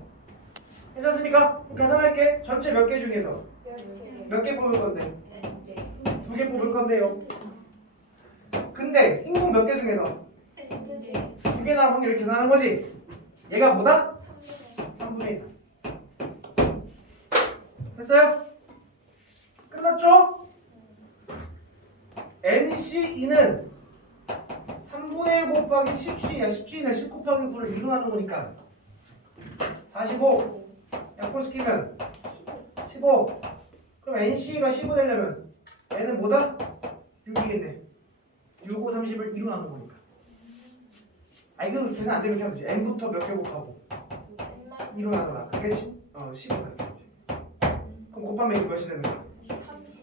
괜찮습니까? 계산할게. 전체 몇 개 중에서 몇 개 뽑을 건데? 2개 뽑을 건데요. 근데 흰 공 몇 개 중에서 2개 나올 확률을 계산하는 거지. 얘가 뭐다? 3분의 1. 됐어요? 끝났죠? NC2는 3분의 11 곱하기 10c야. 10c는 10 곱하기 9를 2로 하는 거니까 45 약분시키면 15. 그럼 NC가 15 되려면 N은 뭐다? 6이겠네. 6, 5, 30을 2로 하는 거니까. 아 이거 계산 안 되면 그냥 되지. N부터 몇 개 곱하고 2로 나눠라. 그게 15다. 그럼 곱하면 이거 몇이 되는 거야?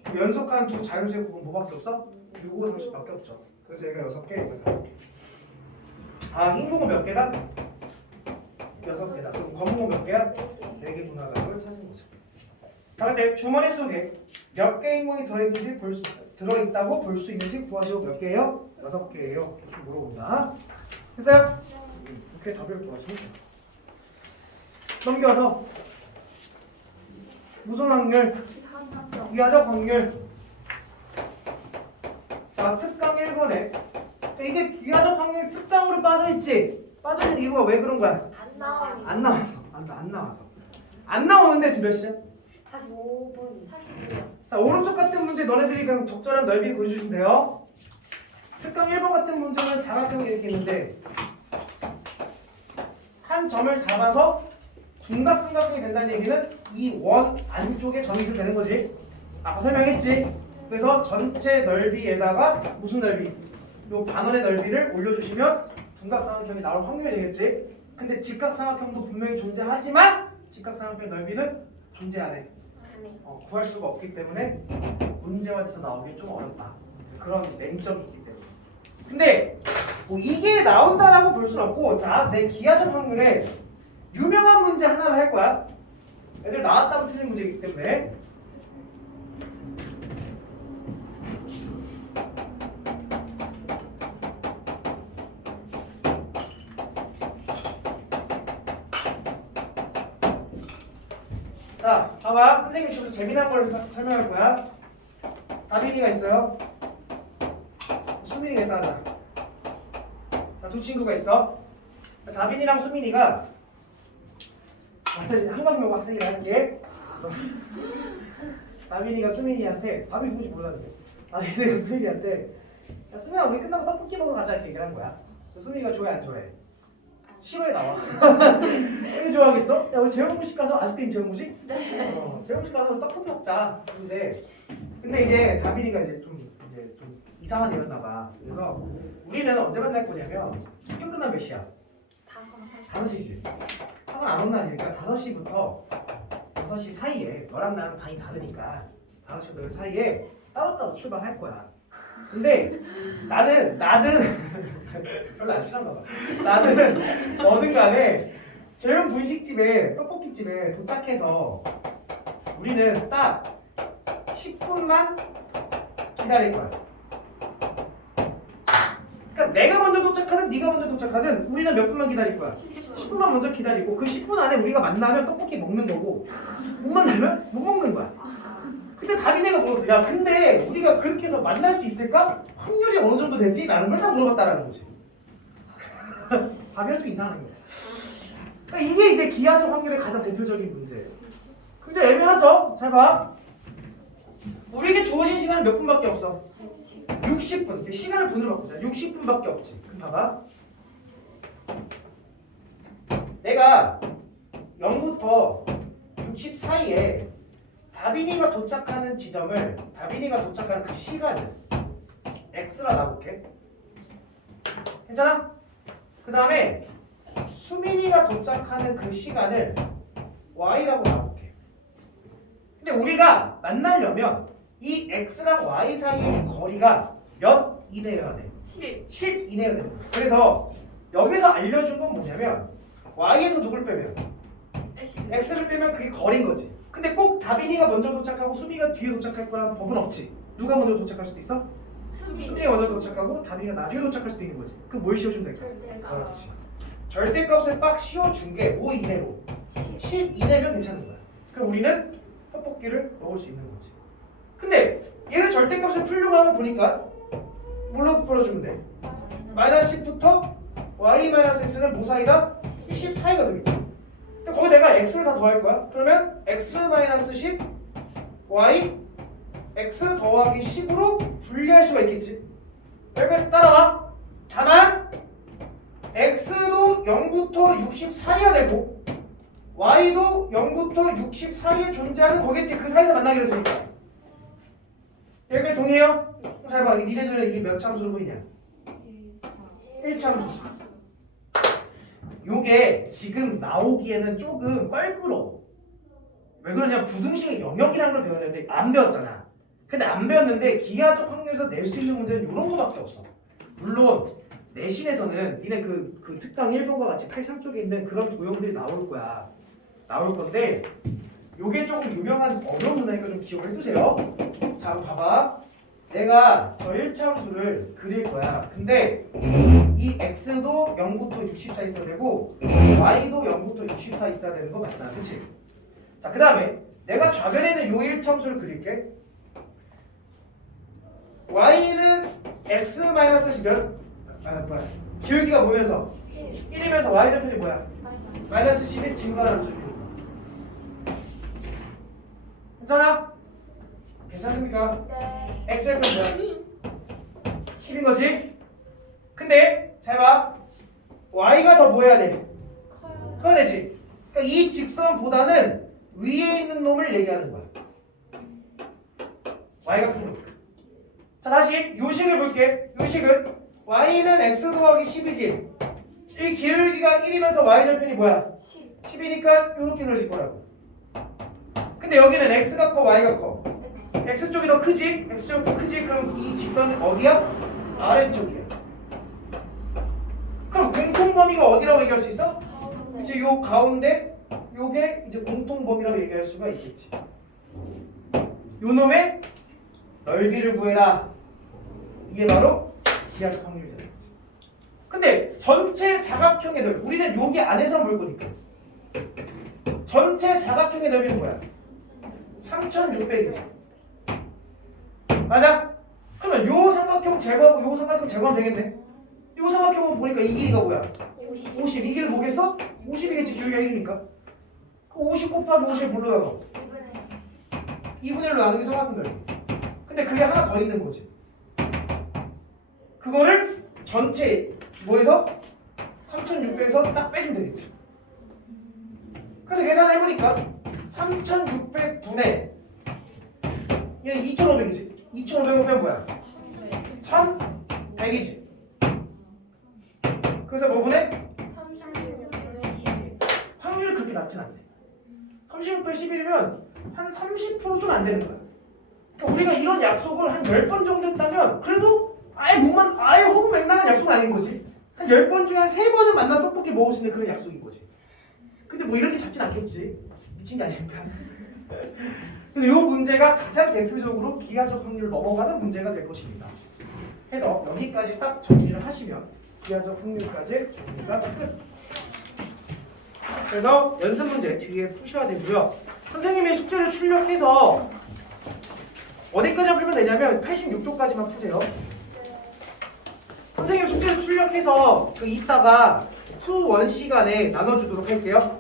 그럼 연속하는 두 자연수의 곱은 뭐밖에 없어? 6, 5, 30밖에 없죠. 그래서 얘가 6개, 얘가 5개. 아 흰공은 몇 개다? 6개다. 그럼 검은공 몇 개야? 4개구나라는 걸 찾은 거죠. 자 근데 주머니 속에 몇 개의 흰공이 들어있다고 볼 수 있는지 구하시고 몇 개예요? 6개예요. 이렇게 물어본다. 됐어요? 이렇게 답을 구하시면 돼요. 넘겨서 무슨 확률? 기하적 확률. 자 특강 1번에 이게 기하적 확률 특강으로 빠져있지? 빠져있는 이유가 왜 그런 거야? 안 나와요. 안 나와서. 안 나와서. 안 나오는데 지금 몇 시야? 45분. 49분. 자 오른쪽 같은 문제 너네들이 그냥 적절한 넓이 구해주시면 돼요. 특강 1번 같은 문제는 사각형이 이렇게 있는데 한 점을 잡아서 중각삼각형이 된다는 얘기는 이 원 안쪽에 점이 있으면 되는 거지. 아까 설명했지. 그래서 전체 넓이에다가 무슨 넓이? 요 반원의 넓이를 올려주시면 중각삼각형이 나올 확률이 되겠지. 근데 직각삼각형도 분명히 존재하지만 직각삼각형의 넓이는 존재 안 해. 구할 수가 없기 때문에 문제화돼서 나오기 좀 어렵다. 그런 맹점이 있기 때문에. 근데 뭐 이게 나온다라고 볼 수는 없고, 자, 내 기하적 확률에 유명한 문제 하나를 할 거야. 애들 나왔다고 틀린 문제이기 때문에. 자, 봐봐. 선생님이 지금 재미난 걸 설명할 거야. 다빈이가 있어요. 수민이가 있다 하자. 자, 두 친구가 있어. 다빈이랑 수민이가 한강용 학생이라 할게. 다빈이가 수민이한테 다빈이 누군지 모르는데 다빈이가 수민이한테 야 수민아 우리 끝나고 떡볶이 먹으러 가자 이렇게 얘기를 한 거야. 수민이가 좋아해 안 좋아해? 싫어해 나와. 왜 좋아하겠죠? 야 우리 재영무식 가서 아직도 있는 재영무식? 네. 재영무식 가서 떡볶이 먹자. 근데 이제 다빈이가 이제 좀 이상한 애였나 봐. 그래서 우리는 언제 만날 거냐면 학교 끝나면 몇 시야? 5시지. 학원 안 온다니까 5시부터 6시 사이에 너랑 나랑 반이 다르니까 5시부터 6시 사이에 따로따로 출발할 거야. 근데 나는 별로 안 친한가 봐. 나는 뭐든 간에 재영 분식집에 떡볶이집에 도착해서 우리는 딱 10분만 기다릴 거야. 그러니까 내가 먼저 도착하든 네가 먼저 도착하든 우리는 몇 분만 기다릴 거야. 10분만 먼저 기다리고 그 10분 안에 우리가 만나면 떡볶이 먹는 거고 못 만나면 못 먹는 거야. 근데 다빈이가 물었어. 야 근데 우리가 그렇게 해서 만날 수 있을까? 확률이 어느 정도 되지? 라는 걸 다 물어봤다라는 거지. 답이 좀 이상한 거야. 그러니까 이게 이제 기하적 확률의 가장 대표적인 문제예요. 굉장히 애매하죠? 잘 봐. 우리에게 주어진 시간은 몇 분밖에 없어. 60분. 시간을 분으로 바꾸자. 60분밖에 없지. 그럼 봐봐. 내가 0부터 60 사이에 다빈이가 도착하는 지점을 다빈이가 도착하는 그 시간을 x라 놔볼게. 괜찮아? 그 다음에 수민이가 도착하는 그 시간을 y라고 놔볼게. 근데 우리가 만나려면 이 x랑 y 사이의 거리가 몇 이내여야 돼? 10 이내여야 되는 거죠. 그래서 여기서 알려준 건 뭐냐면 y에서 누굴 빼면? x를 빼면 그게 거리인 거지. 근데 꼭 다빈이가 먼저 도착하고 수민이가 뒤에 도착할 거라는 법은 없지. 누가 먼저 도착할 수도 있어? 수민이가 먼저 도착하고 다빈이가 나중에 도착할 수도 있는 거지. 그럼 뭘 씌워주면 될까? 그렇지. 절대값을 빡 씌워준 게 뭐 이내로? 10 이내면 괜찮은 거야. 그럼 우리는 떡볶이를 먹을 수 있는 거지. 근데 얘를 절대값을 풀려고 하는 거 보니까 뭘로 풀어주면 돼? 마이너스 10부터 y 마이너스 x는 뭐 사이다? 10 사이가 되겠지. 근데 거기 내가 x를 다 더할 거야. 그러면 x 마이너스 10 y x 더하기 10으로 분리할 수가 있겠지. 여기까지 따라와. 다만 x도 0부터 64이어야 되고 y도 0부터 64에 존재하는 거겠지. 그 사이에서 만나기로 했으니까. 여기까지 동의해요? 잘 봐. 니네들은 이게 몇 참수로 보이냐? 1참수지. 요게 지금 나오기에는 조금 껄끄러워. 왜 그러냐? 부등식의 영역이라는 걸 배웠는데 안 배웠잖아. 근데 안 배웠는데 기하적 확률에서 낼 수 있는 문제는 이런 거밖에 없어. 물론 내신에서는 니네 그 특강 1번과 같이 83쪽에 있는 그런 도형들이 나올 거야. 나올 건데 요게 조금 유명한 어려운 문제니까 좀 기억을 해두세요. 자, 봐봐. 내가 저 1차함수를 그릴 거야. 근데 이 x도 0부터 64 있어야 되고 y도 0부터 64 있어야 되는 거 맞잖아. 그치? 자, 그 다음에 내가 좌변에는 요 1차함수를 그릴게. y는 x 마이너스 몇? 뭐야? 기울기가 뭐면서? 1이면서 y좌표이 뭐야? 마이너스 10이 증가하는 수준이니까. 괜찮아? 괜찮습니까? 네. x좌표는 뭐야? 10인 거지? 근데 잘 봐. y가 더 뭐 해야 돼? 커요. 커야 되지. 그러니까 이 직선보다는 위에 있는 놈을 얘기하는 거야. y가 큰 거니까. 자, 다시 요식을 볼게. 요식은 y는 x 더하기 10이지. 이 기울기가 1이면서 y절편이 뭐야? 10. 10이니까 이렇게 그려질 거라고. 근데 여기는 x가 커, y가 커. X. x 쪽이 더 크지? x 쪽이 더 크지? 그럼 이 직선은 어디야? 아래쪽이야. 그럼 공통 범위가 어디라고 얘기할 수 있어? 가운데. 이제 요 가운데 요게 이제 공통 범위라고 얘기할 수가 있겠지. 요 놈의 넓이를 구해라. 이게 바로 기하적 확률이라는 거지. 근데 전체 사각형의 넓이, 우리는 여기 안에서 볼 거니까. 전체 사각형의 넓이는 뭐야? 3600이지. 맞아? 그러면 요 삼각형 제거하고 요 삼각형 제거하면 되겠네. 요 삼각형은 보니까 이 길이가 뭐야? 50. 이 길이 뭐겠어? 50이겠지. 기울기가 1이니까. 그 50 곱하기 50 뭘로요? 2분의 1로 나누기 삼각형 넓이. 근데 그게 하나 더 있는 거지. 그거를 전체 뭐에서? 3600에서 딱 빼주면 되겠지. 그래서 계산을 해보니까 3600분의 얘는 2500이지. 2500은 빼면 뭐야? 1100이지. 그래서 뭐분의? 36분의 10. 확률이 그렇게 낮진 않대. 36분 11이면 한 30% 좀 안 되는 거야. 그러니까 우리가 이런 약속을 한 10번 정도 했다면 그래도 아예 호구맹랑한 약속은 아닌 거지. 한 10번 중에 한 3번은 만나서 떡볶이 먹을 수 있는 그런 약속인 거지. 근데 뭐 이렇게 잡진 않겠지. 미친 게 아니니까. 그래서 이 문제가 가장 대표적으로 기하적 확률을 넘어가는 문제가 될 것입니다. 해서 여기까지 딱 정리를 하시면 기하적 확률까지 정리가 끝. 그래서 연습 문제 뒤에 푸셔야 되고요. 선생님이 숙제를 출력해서 어디까지 풀면 되냐면 86쪽까지만 푸세요. 선생님 숙제를 출력해서 그 이따가 수원 시간에 나눠주도록 할게요.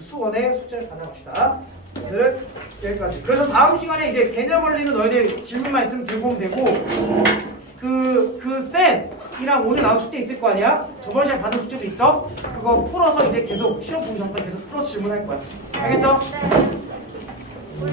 수원에 숙제를 받아봅시다. 오늘은 여기까지. 그래서 다음 시간에 이제 개념 원리는 너희들 질문만 있으면 들고 오면 되고 그 쌤이랑 오늘 나온 숙제 있을 거 아니야? 저번 시간에 받은 숙제도 있죠? 그거 풀어서 이제 계속 시험 보기 전까지 계속 풀어서 질문할 거야. 알겠죠? 네.